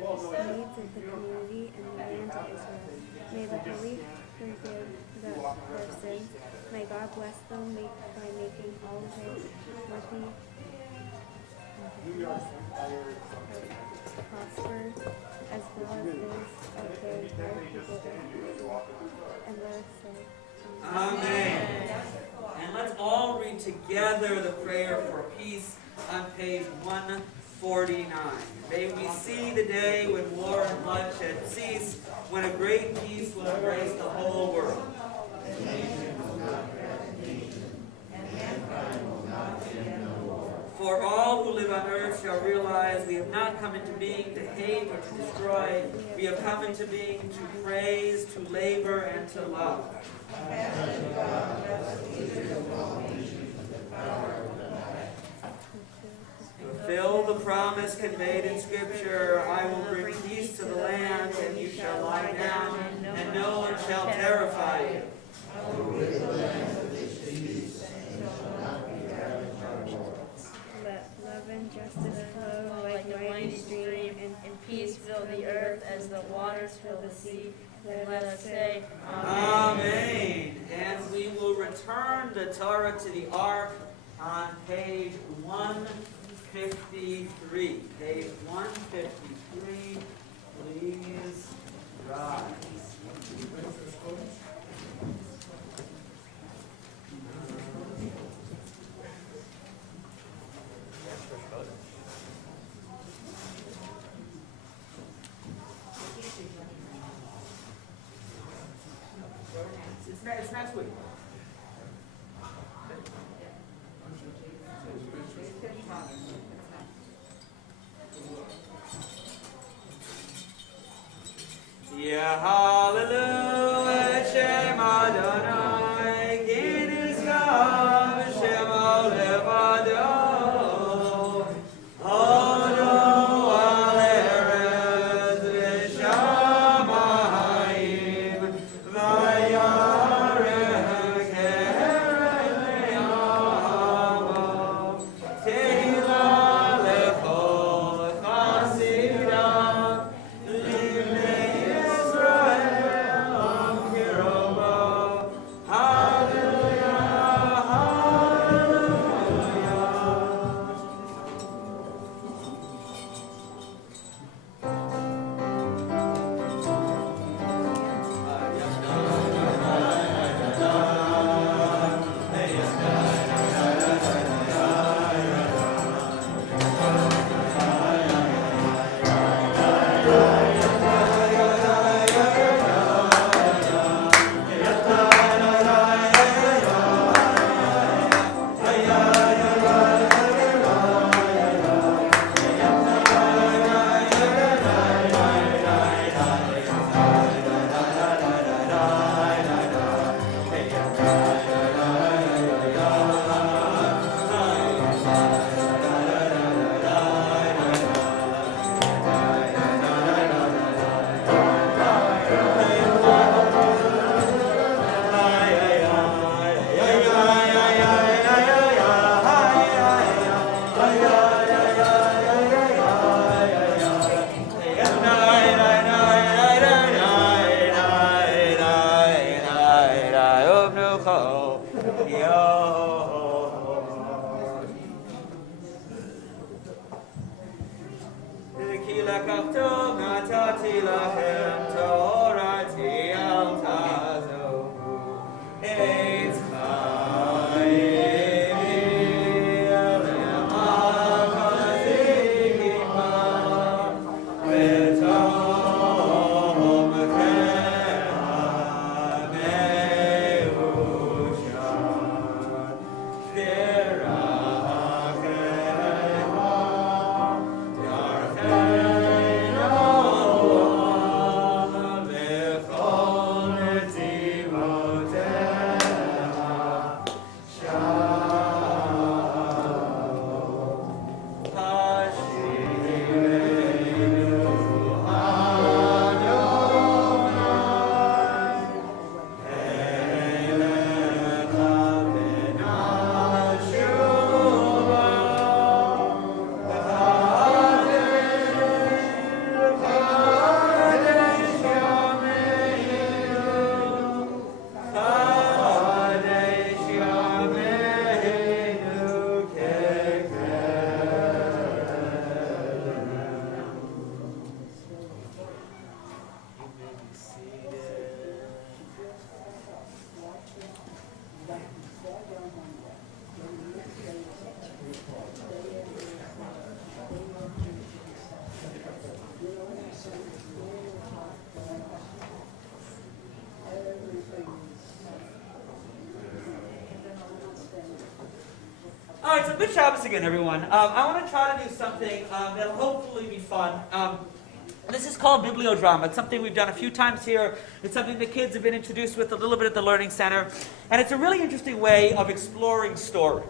with the needs of the community and the land of Israel. May the Holy forgive their sins. May God bless them by making all his mercy prosper, as well as those of their people. And let us say, Amen. And let's all read together the prayer for peace on page 149. May we see the day when war and bloodshed cease, when a great peace will embrace the whole world. For all who live on earth shall realize we have not come into being to hate or to destroy. We have come into being to praise, to labor, and to love. Fulfill the promise conveyed in Scripture, I will bring peace to the land, and you shall lie down, and no one shall terrify you. let love and justice flow like a mighty stream, and peace fill the earth as the waters fill the sea. And let us say, Amen. And we will return the Torah to the Ark on page 153. Page 153. Please rise. It's next week. Yeah, hallelujah, Shem Adonai, King is God, Shem Olevado, Odo al Eretz v'shamayim, v'yarech keren le'amo, Tehila lechol chasidav, Livnei Yisrael. לקחתם נתתי לכם תורתי אל תעזבו עץ חיים למאחזים ותום All right, so good Shabbos again, everyone. I want to try to do something that'll hopefully be fun. This is called Biblio Drama. It's something we've done a few times here. It's something the kids have been introduced with a little bit at the Learning Center. And it's a really interesting way of exploring stories.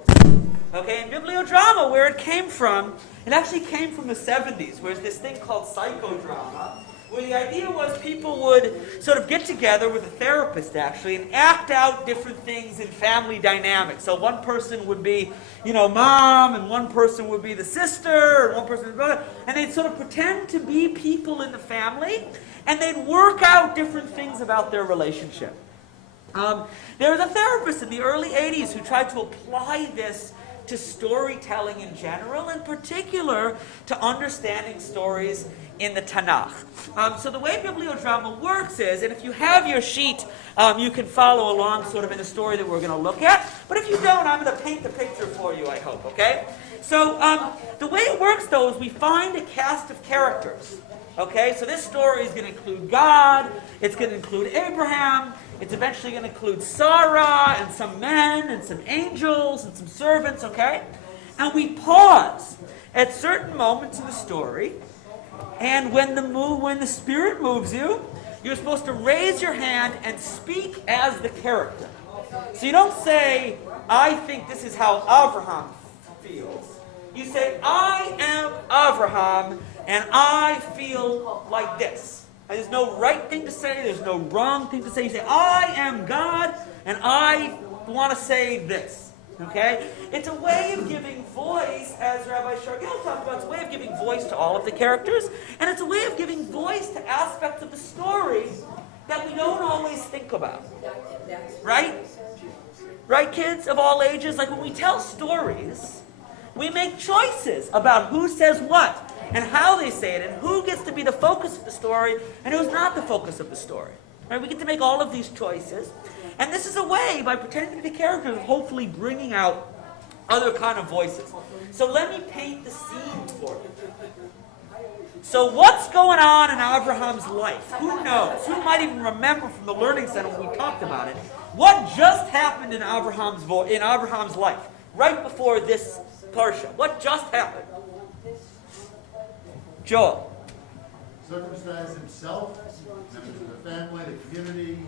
Okay, and Biblio Drama, where it came from, it actually came from the 70s, where there's this thing called Psychodrama, where the idea was people would sort of get together with a therapist, actually, and act out different things in family dynamics. So one person would be, mom, and one person would be the sister, and one person would be brother, and they'd sort of pretend to be people in the family, and they'd work out different things about their relationship. There was a therapist in the early 80s who tried to apply this to storytelling in general, in particular to understanding stories in the Tanakh. So the way Biblio Drama works is, and if you have your sheet, you can follow along sort of in the story that we're going to look at. But if you don't, I'm going to paint the picture for you, I hope, okay? So the way it works, though, is we find a cast of characters. Okay, so this story is going to include God, it's going to include Abraham, it's eventually going to include Sarah, and some men, and some angels, and some servants, okay? And we pause at certain moments in the story, and when the Spirit moves you, you're supposed to raise your hand and speak as the character. So you don't say, I think this is how Abraham feels. You say, I am Abraham, and I feel like this. And there's no right thing to say, there's no wrong thing to say. You say, I am God, and I want to say this. Okay? It's a way of giving voice, as Rabbi Shargil talked about, it's a way of giving voice to all of the characters, and it's a way of giving voice to aspects of the story that we don't always think about. Right? Right, kids of all ages? Like when we tell stories, we make choices about who says what, and how they say it, and who gets to be the focus of the story, and who's not the focus of the story. Right? We get to make all of these choices. And this is a way, by pretending to be the characters, of hopefully bringing out other kind of voices. So let me paint the scene for you. So what's going on in Abraham's life? Who knows? Who might even remember from the Learning Center when we talked about it? What just happened in Abraham's life, right before this parsha? What just happened? Joel. Circumcised himself, members of the family, the community.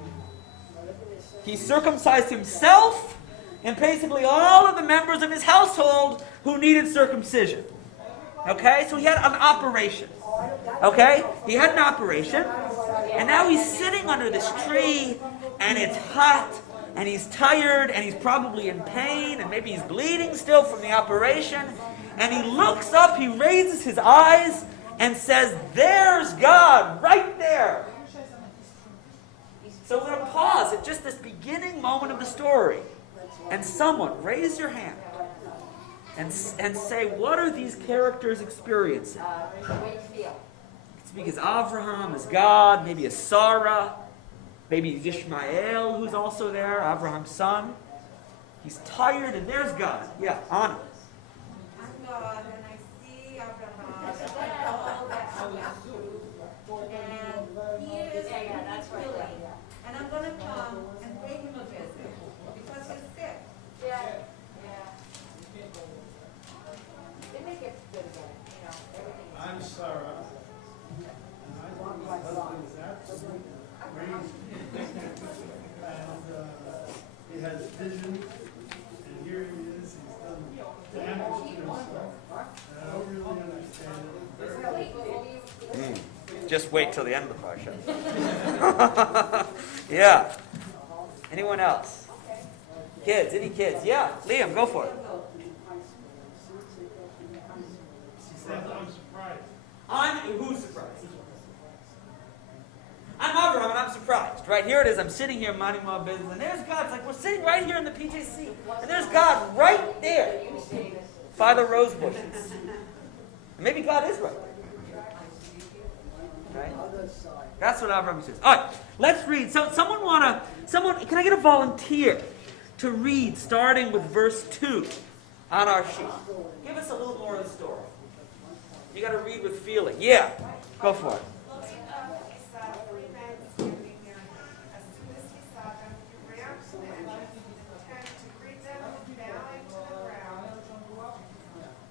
He circumcised himself and basically all of the members of his household who needed circumcision. Okay? So he had an operation. Okay? He had an operation. And now he's sitting under this tree and it's hot and he's tired and he's probably in pain and maybe he's bleeding still from the operation. And he looks up, he raises his eyes and says, there's God right there. So we're going to pause at just this beginning moment of the story. And someone, raise your hand and say, what are these characters experiencing? The way you feel. speak as Avraham, as God, maybe as Sarah, maybe as Ishmael, who's also there, Abraham's son. He's tired, and there's God. Yeah, Anna. I'm God, and I see Abraham, and all that he went through. And he is willing. And I'm going to come and bring him a visit because he's sick. Yeah. They make it good again, everything. I'm Sarah, and I think my husband is absolutely crazy. And he has vision, and here he is, he's done damage to himself. And I don't really understand it. Just wait till the end of the parsha. Yeah. Anyone else? Kids? Any kids? Yeah. Liam, go for it. She said, I'm surprised. Who's surprised? I'm Abraham and I'm surprised. Right here it is. I'm sitting here minding my business, and there's God. It's like we're sitting right here in the PJC, and there's God right there by the rose bushes. And maybe God is right there. Right? That's what Abraham says. All right, let's read. So, someone? Can I get a volunteer to read, starting with verse 2 on our sheet? Give us a little more of the story. You got to read with feeling. Yeah, go for it. Looking up, he saw 3 men standing near him. As soon as he saw them, he ran to the entrance of the tent to greet them, bowing to the ground.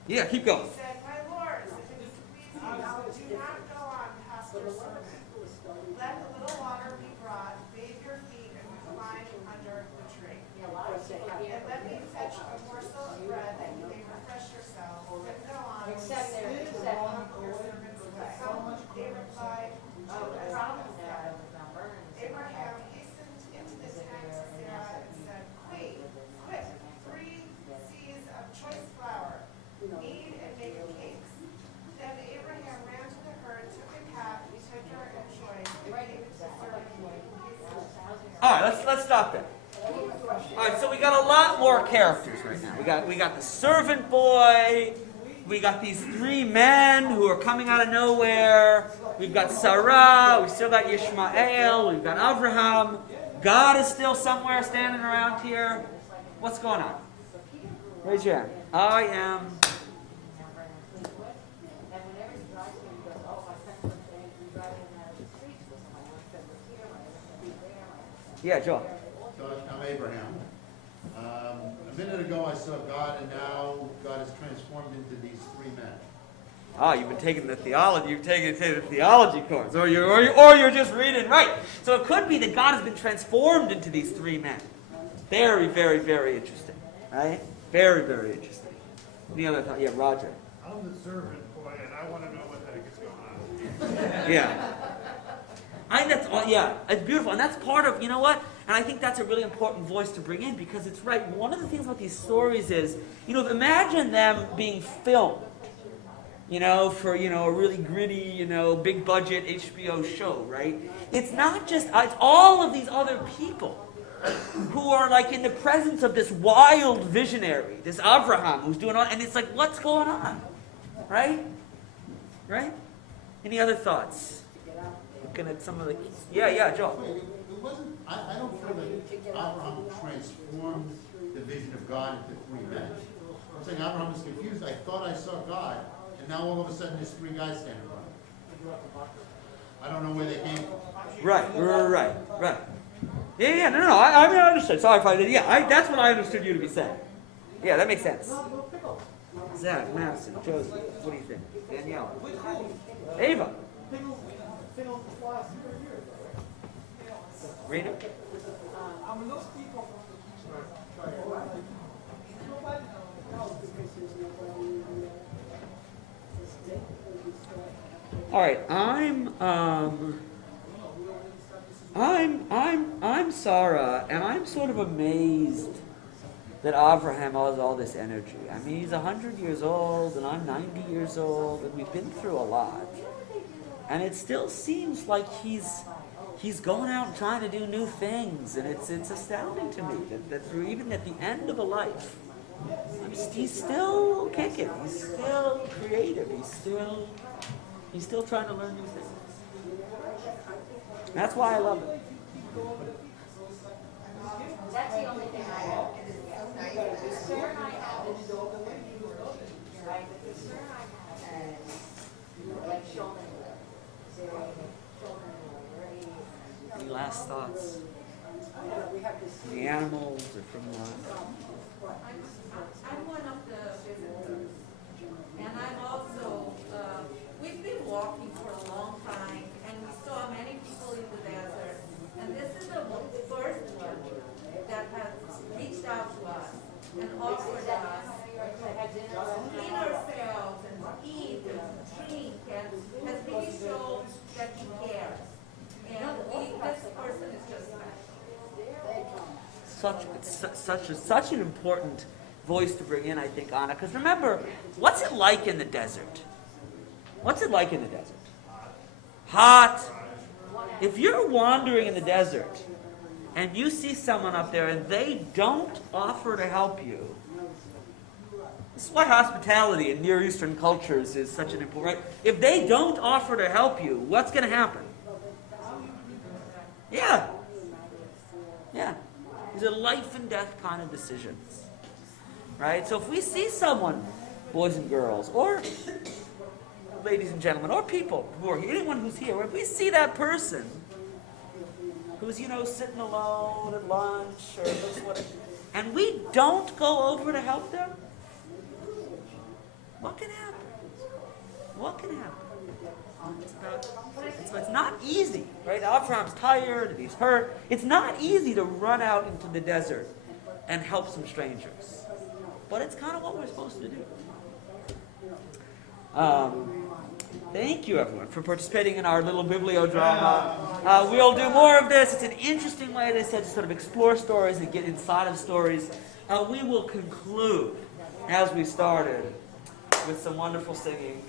Yeah, keep going. He said, "My lords, if it is pleasing you, do not go on past your servant. Let a little water be brought, bathe your feet, and recline under the tree. And let me fetch a morsel of bread that you may refresh yourselves. Then go on, Except there, sit except along your servants' way." They replied, Abraham hastened into the tent to Sarah and said, "Quick, 3 seahs of choice flour. Knead and make cakes." Then Abraham ran to the herd, took a calf, tender and choice, and gave it to the servant boy. All right, let's stop there. All right, so we got a lot more characters right now. We got the servant boy. We got these 3 men who are coming out of nowhere. We've got Sarah. We still got Ishmael. We've got Abraham. God is still somewhere standing around here. What's going on? Raise your hand. I am. Yeah, Joe. So I'm Abraham. A minute ago I saw God, and now God is transformed into these 3 men. Oh, you've been taking the theology. You've taken the theology course, or you're just reading right. So it could be that God has been transformed into these 3 men. Very, very, very interesting, right? Very, very interesting. Any other thought? Yeah, Roger. I'm the servant boy, and I want to know what the heck is going on. Yeah. I think that's all. Yeah, it's beautiful, and that's part of, you know what? And I think that's a really important voice to bring in, because it's right. One of the things about these stories is, imagine them being filmed, for, a really gritty, big budget HBO show, right? It's not just, it's all of these other people who are like in the presence of this wild visionary, this Abraham who's doing all, and it's like, what's going on? Right? Right? Any other thoughts? Looking at some of the, yeah, Joe. It wasn't, I don't feel that Abraham transformed the vision of God into 3 men. I'm saying Abraham was confused. I thought I saw God, and now all of a sudden there's 3 guys standing around. I don't know where they came from. Right. Yeah, no, I mean, I understood. Sorry if I did. Yeah, that's what I understood you to be saying. Yeah, that makes sense. Zach, Madison, Josie, what do you think? Danielle? Ava? Rita? All right, I'm Sarah, and I'm sort of amazed that Abraham has all this energy. I mean, he's 100 years old, and I'm 90 years old, and we've been through a lot. And it still seems like he's going out and trying to do new things, and it's astounding to me that through even at the end of a life, he's still kicking. He's still creative. He's still trying to learn new things. That's why I love it. That's the only thing I have. Sir and I have it. Right, but the sir and I have it. Like Schwerner. Any last thoughts? The animals or from the I'm one of the visitors, and I'm also, we've been walking for a long time, and we saw many people in the desert, and this is the first one that has reached out to us and offered us to clean ourselves and eat and drink, and has really shown that he cares. And this person is just special. Such an important voice to bring in, I think, Anna. Because remember, what's it like in the desert? What's it like in the desert? Hot. If you're wandering in the desert and you see someone up there and they don't offer to help you, this is why hospitality in Near Eastern cultures is such an important, right? If they don't offer to help you, what's going to happen? Yeah. Yeah. These are life and death kind of decisions. Right? So if we see someone, boys and girls, or ladies and gentlemen, or people who are here, anyone who's here, if we see that person who's, sitting alone at lunch or this, whatever, and we don't go over to help them, what can happen? What can happen? It's not easy, right? Avram's tired and he's hurt. It's not easy to run out into the desert and help some strangers. But it's kind of what we're supposed to do. Thank you, everyone, for participating in our little Biblio Drama. We'll do more of this. It's an interesting way, as I said, to sort of explore stories and get inside of stories. We will conclude, as we started, with some wonderful singing,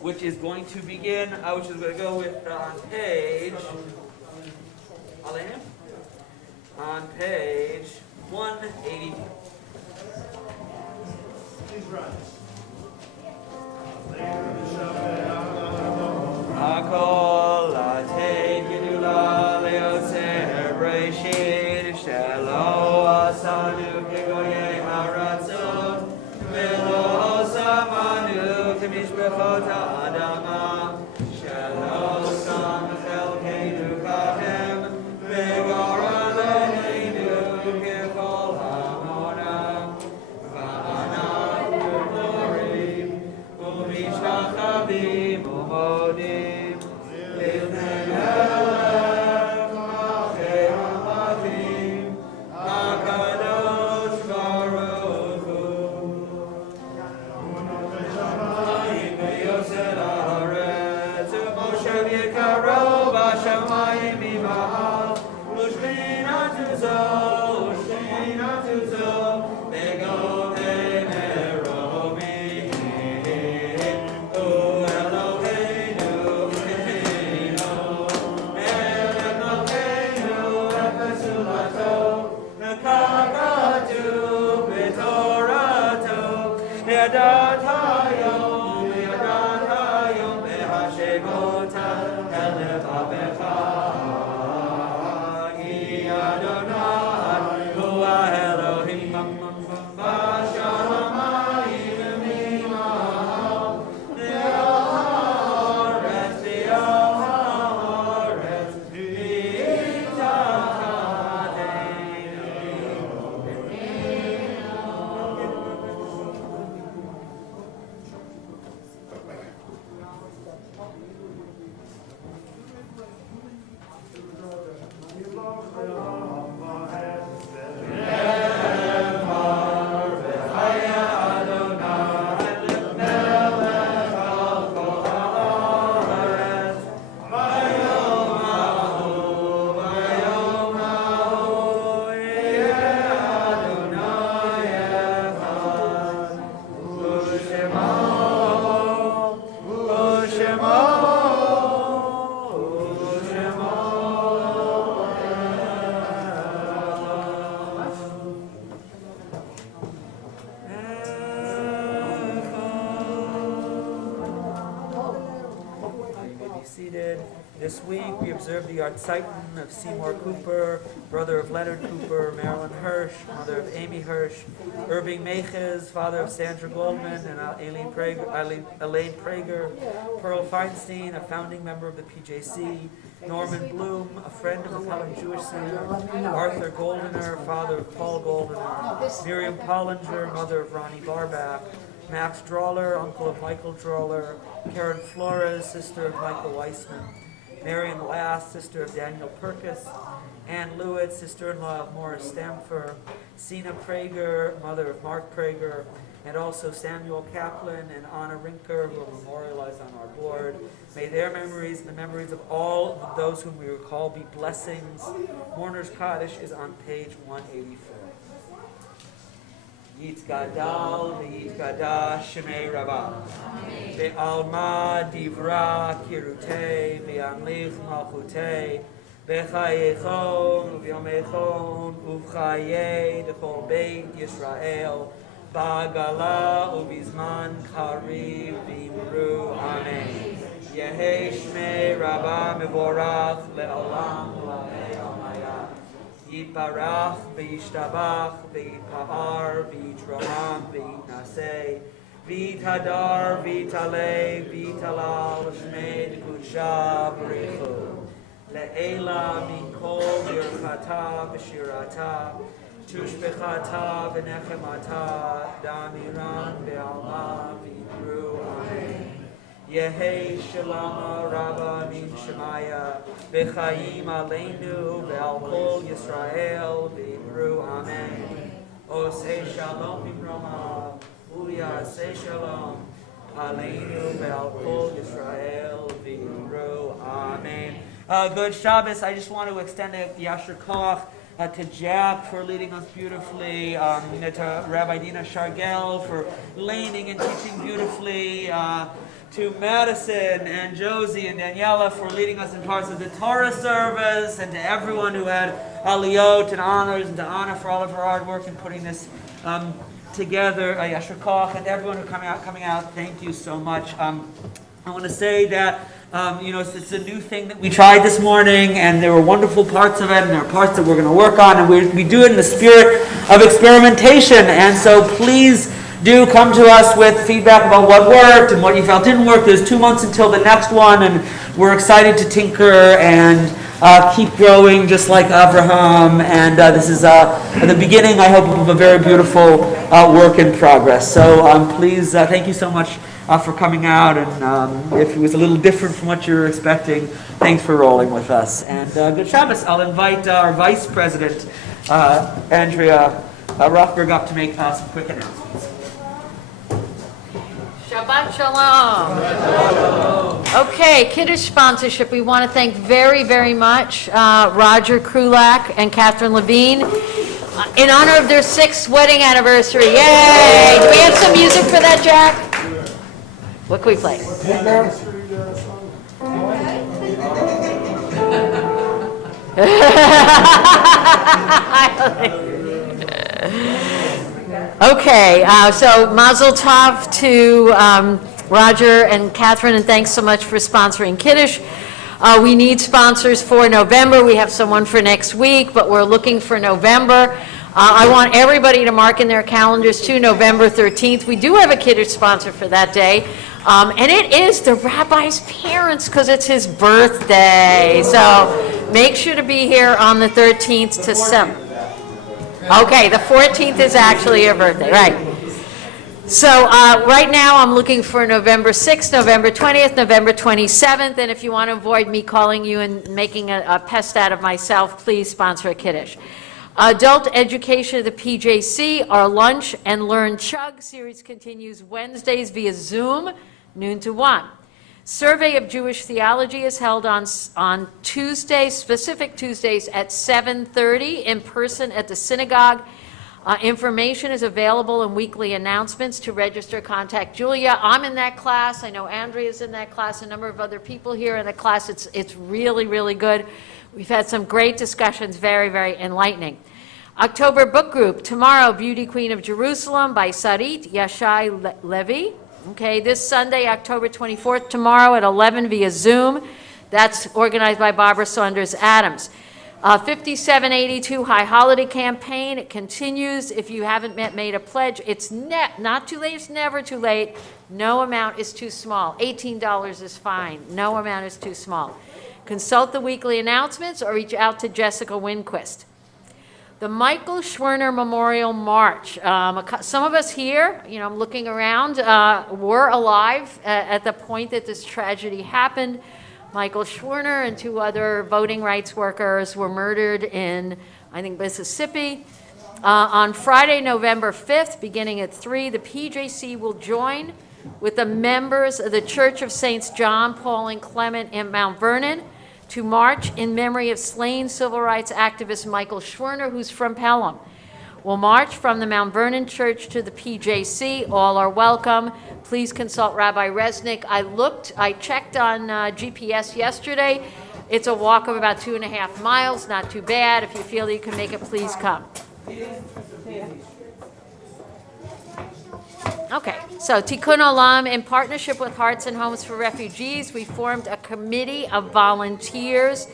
which is going to begin, which is going to go with page, on page 180. Please rise. Akol atei gidula leoser breshid shelo asanu kegoye haratzot velo samanu kemishbechot ha'adama shelo sam chelkeinu kahem vegara leheinu kechol hamonam va'anam u'morim u'mishachavim u'modim lifnei Melech malchei ha'amachim HaKadosh Baruch Hu. Shamayim v'yosel haaretz u'moshev yikaro b'shamayim imahal u'shchinatu zo v'godei meromim u'Eloheinu Melech Malkeinu efesulato nekakatu b'torato yadat hayom behashemota elef habecha Adonai David. This week we observe the Untitled of Seymour Cooper, brother of Leonard Cooper, Marilyn Hirsch, mother of Amy Hirsch, Irving Meches, father of Sandra Goldman and Elaine Prager, Pearl Feinstein, a founding member of the PJC, Norman Bloom, a friend of the Pelham Jewish Center, Arthur Goldener, father of Paul Goldener, Miriam Pollinger, mother of Ronnie Barback, Max Drawler, uncle of Michael Drawler, Karen Flores, sister of Michael Weissman, Marion Lass, sister of Daniel Perkis, Ann Lewitt, sister-in-law of Morris Stamfer, Sina Prager, mother of Mark Prager, and also Samuel Kaplan and Anna Rinker, who are memorialized on our board. May their memories and the memories of all of those whom we recall be blessings. Mourner's Kaddish is on page 184. Yitzgadal v'yitgadash Shemei Rabbah Be'alma divra kirutei Be'amlich malchutei B'chayechon u'vyomechon u'vchayei D'chol Beit Yisrael Ba'gala u'bizman kariv v'imru Amen. Yehei Shmei Rabbah mevorach le'olam u'amei amayah. Yitbarach v'yishtabach v'yitpa'ar v'yitramam v'yitnaseh v'yithadar v'yitaleh v'yitalal shmei d'kudsha b'richu le'ela mikol yirchata v'shirata tushbechata v'nechemata damiran v'alma v'yitru amen. Yehei Shalama Rabba Min Shemaya V'chaim Aleinu V'al Kol Yisrael V'imru Amen. Osei Shalom Imroma Uyasei Shalom Aleinu V'al Kol Yisrael V'imru Amen. Good Shabbos. I just want to extend a Yasher Koach to Jack for leading us beautifully, to Rabbi Dina Shargel for leading and teaching beautifully, to Madison and Josie and Daniela for leading us in parts of the Torah service, and to everyone who had aliyot and honors, and to Anna for all of her hard work in putting this together, Yasher Koach, and everyone who coming out, thank you so much. I want to say that it's a new thing that we tried this morning, and there were wonderful parts of it, and there are parts that we're going to work on, and we do it in the spirit of experimentation. And so please do come to us with feedback about what worked and what you felt didn't work. There's 2 months until the next one, and we're excited to tinker and keep growing just like Abraham. And this is the beginning, I hope, of a very beautiful work in progress. So please, thank you so much for coming out, and if it was a little different from what you were expecting, thanks for rolling with us. And good Shabbos. I'll invite our Vice President, Andrea Rothberg, up to make some quick announcements. Shabbat Shalom. Okay, Kiddush sponsorship. We want to thank very, very much Roger Krulak and Catherine Levine in honor of their 6th wedding anniversary. Yay! Do we have some music for that, Jack? What can we play? Okay, so Mazel Tov to Roger and Catherine, and thanks so much for sponsoring Kiddush. We need sponsors for November. We have someone for next week, but we're looking for November. I want everybody to mark in their calendars to November 13th. We do have a Kiddush sponsor for that day. And it is the rabbi's parents, because it's his birthday. So make sure to be here on the 13th to 7. Okay, the 14th is actually your birthday, right. So right now I'm looking for November 6th, November 20th, November 27th. And if you want to avoid me calling you and making a pest out of myself, please sponsor a Kiddush. Adult education of the PJC, our Lunch and Learn Chug series continues Wednesdays via Zoom, noon to 1. Survey of Jewish Theology is held on Tuesdays, specific Tuesdays at 7:30 in person at the synagogue. Information is available in weekly announcements. To register, contact Julia. I'm in that class. I know Andrea's in that class. A number of other people here in the class. It's really, really good. We've had some great discussions, very, very enlightening. October book group. Tomorrow, Beauty Queen of Jerusalem by Sarit Yashai Levi. Okay, this Sunday, October 24th, tomorrow at 11 via Zoom. That's organized by Barbara Saunders Adams. 5782 High Holiday Campaign, it continues. If you haven't made a pledge, it's not too late, it's never too late. No amount is too small. $18 is fine. No amount is too small. Consult the weekly announcements or reach out to Jessica Winquist. The Michael Schwerner Memorial March. Some of us here, I'm looking around, were alive at the point that this tragedy happened. Michael Schwerner and 2 other voting rights workers were murdered in, I think, Mississippi. On Friday, November 5th, beginning at 3, the PJC will join with the members of the Church of Saints John, Paul, and Clement in Mount Vernon to march in memory of slain civil rights activist Michael Schwerner, who's from Pelham. We'll march from the Mount Vernon Church to the PJC. All are welcome. Please consult Rabbi Resnick. I checked on GPS yesterday. It's a walk of about 2.5 miles, not too bad. If you feel that you can make it, please come. Okay, so Tikkun Olam, in partnership with Hearts and Homes for Refugees, we formed a committee of volunteers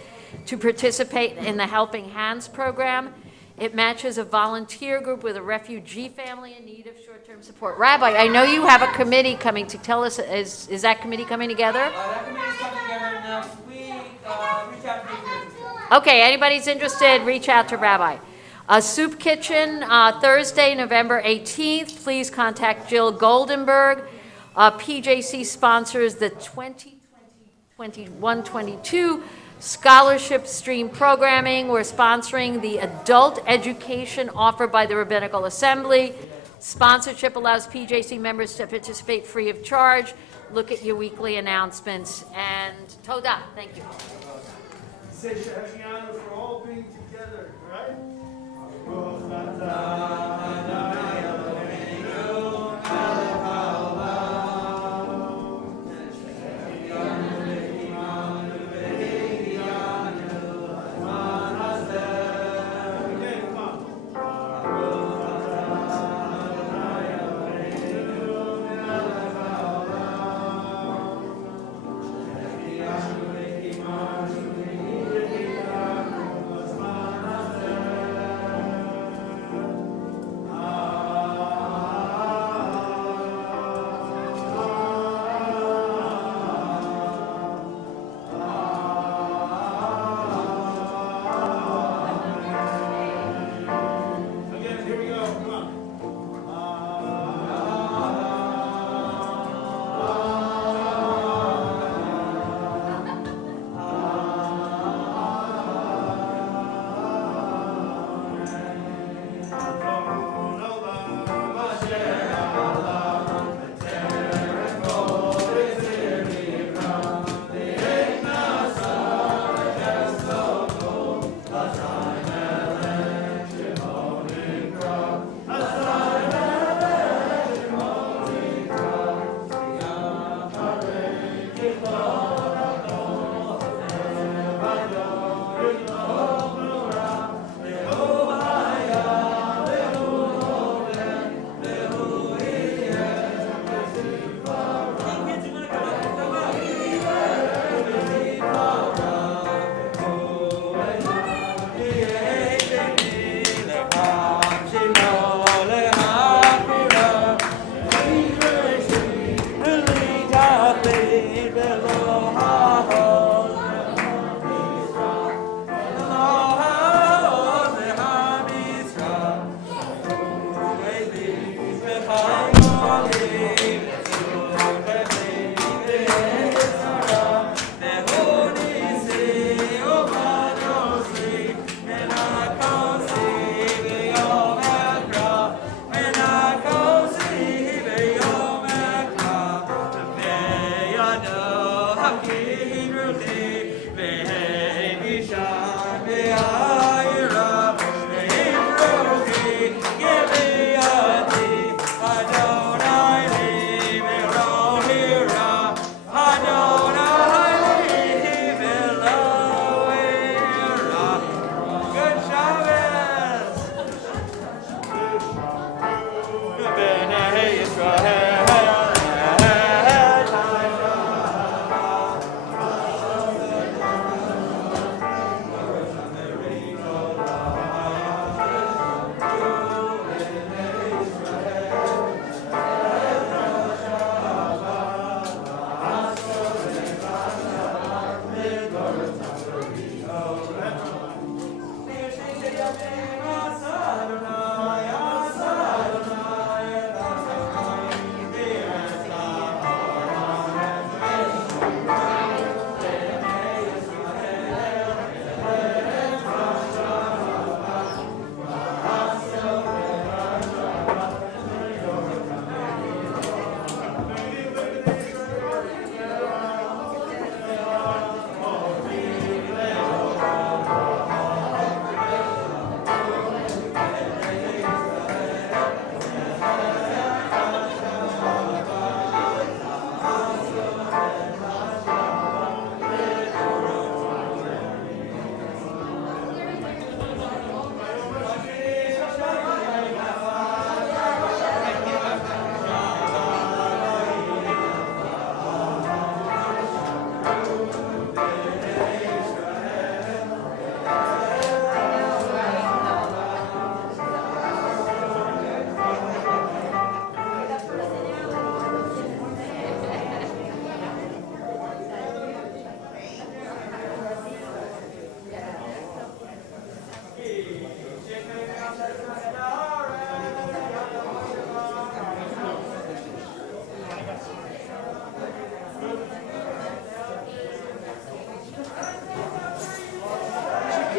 to participate in the Helping Hands program. It matches a volunteer group with a refugee family in need of short-term support. Rabbi, I know you have a committee coming to tell us, is that committee coming together? That committee is coming together next week. Reach out to me. Okay, anybody's interested, reach out to Rabbi. Soup Kitchen, Thursday, November 18th. Please contact Jill Goldenberg. PJC sponsors the 2021-22 Scholarship Stream Programming. We're sponsoring the adult education offered by the Rabbinical Assembly. Sponsorship allows PJC members to participate free of charge. Look at your weekly announcements. And Toda, thank you. Say Shehecheyanu for all being together, right?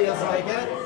ideas like it.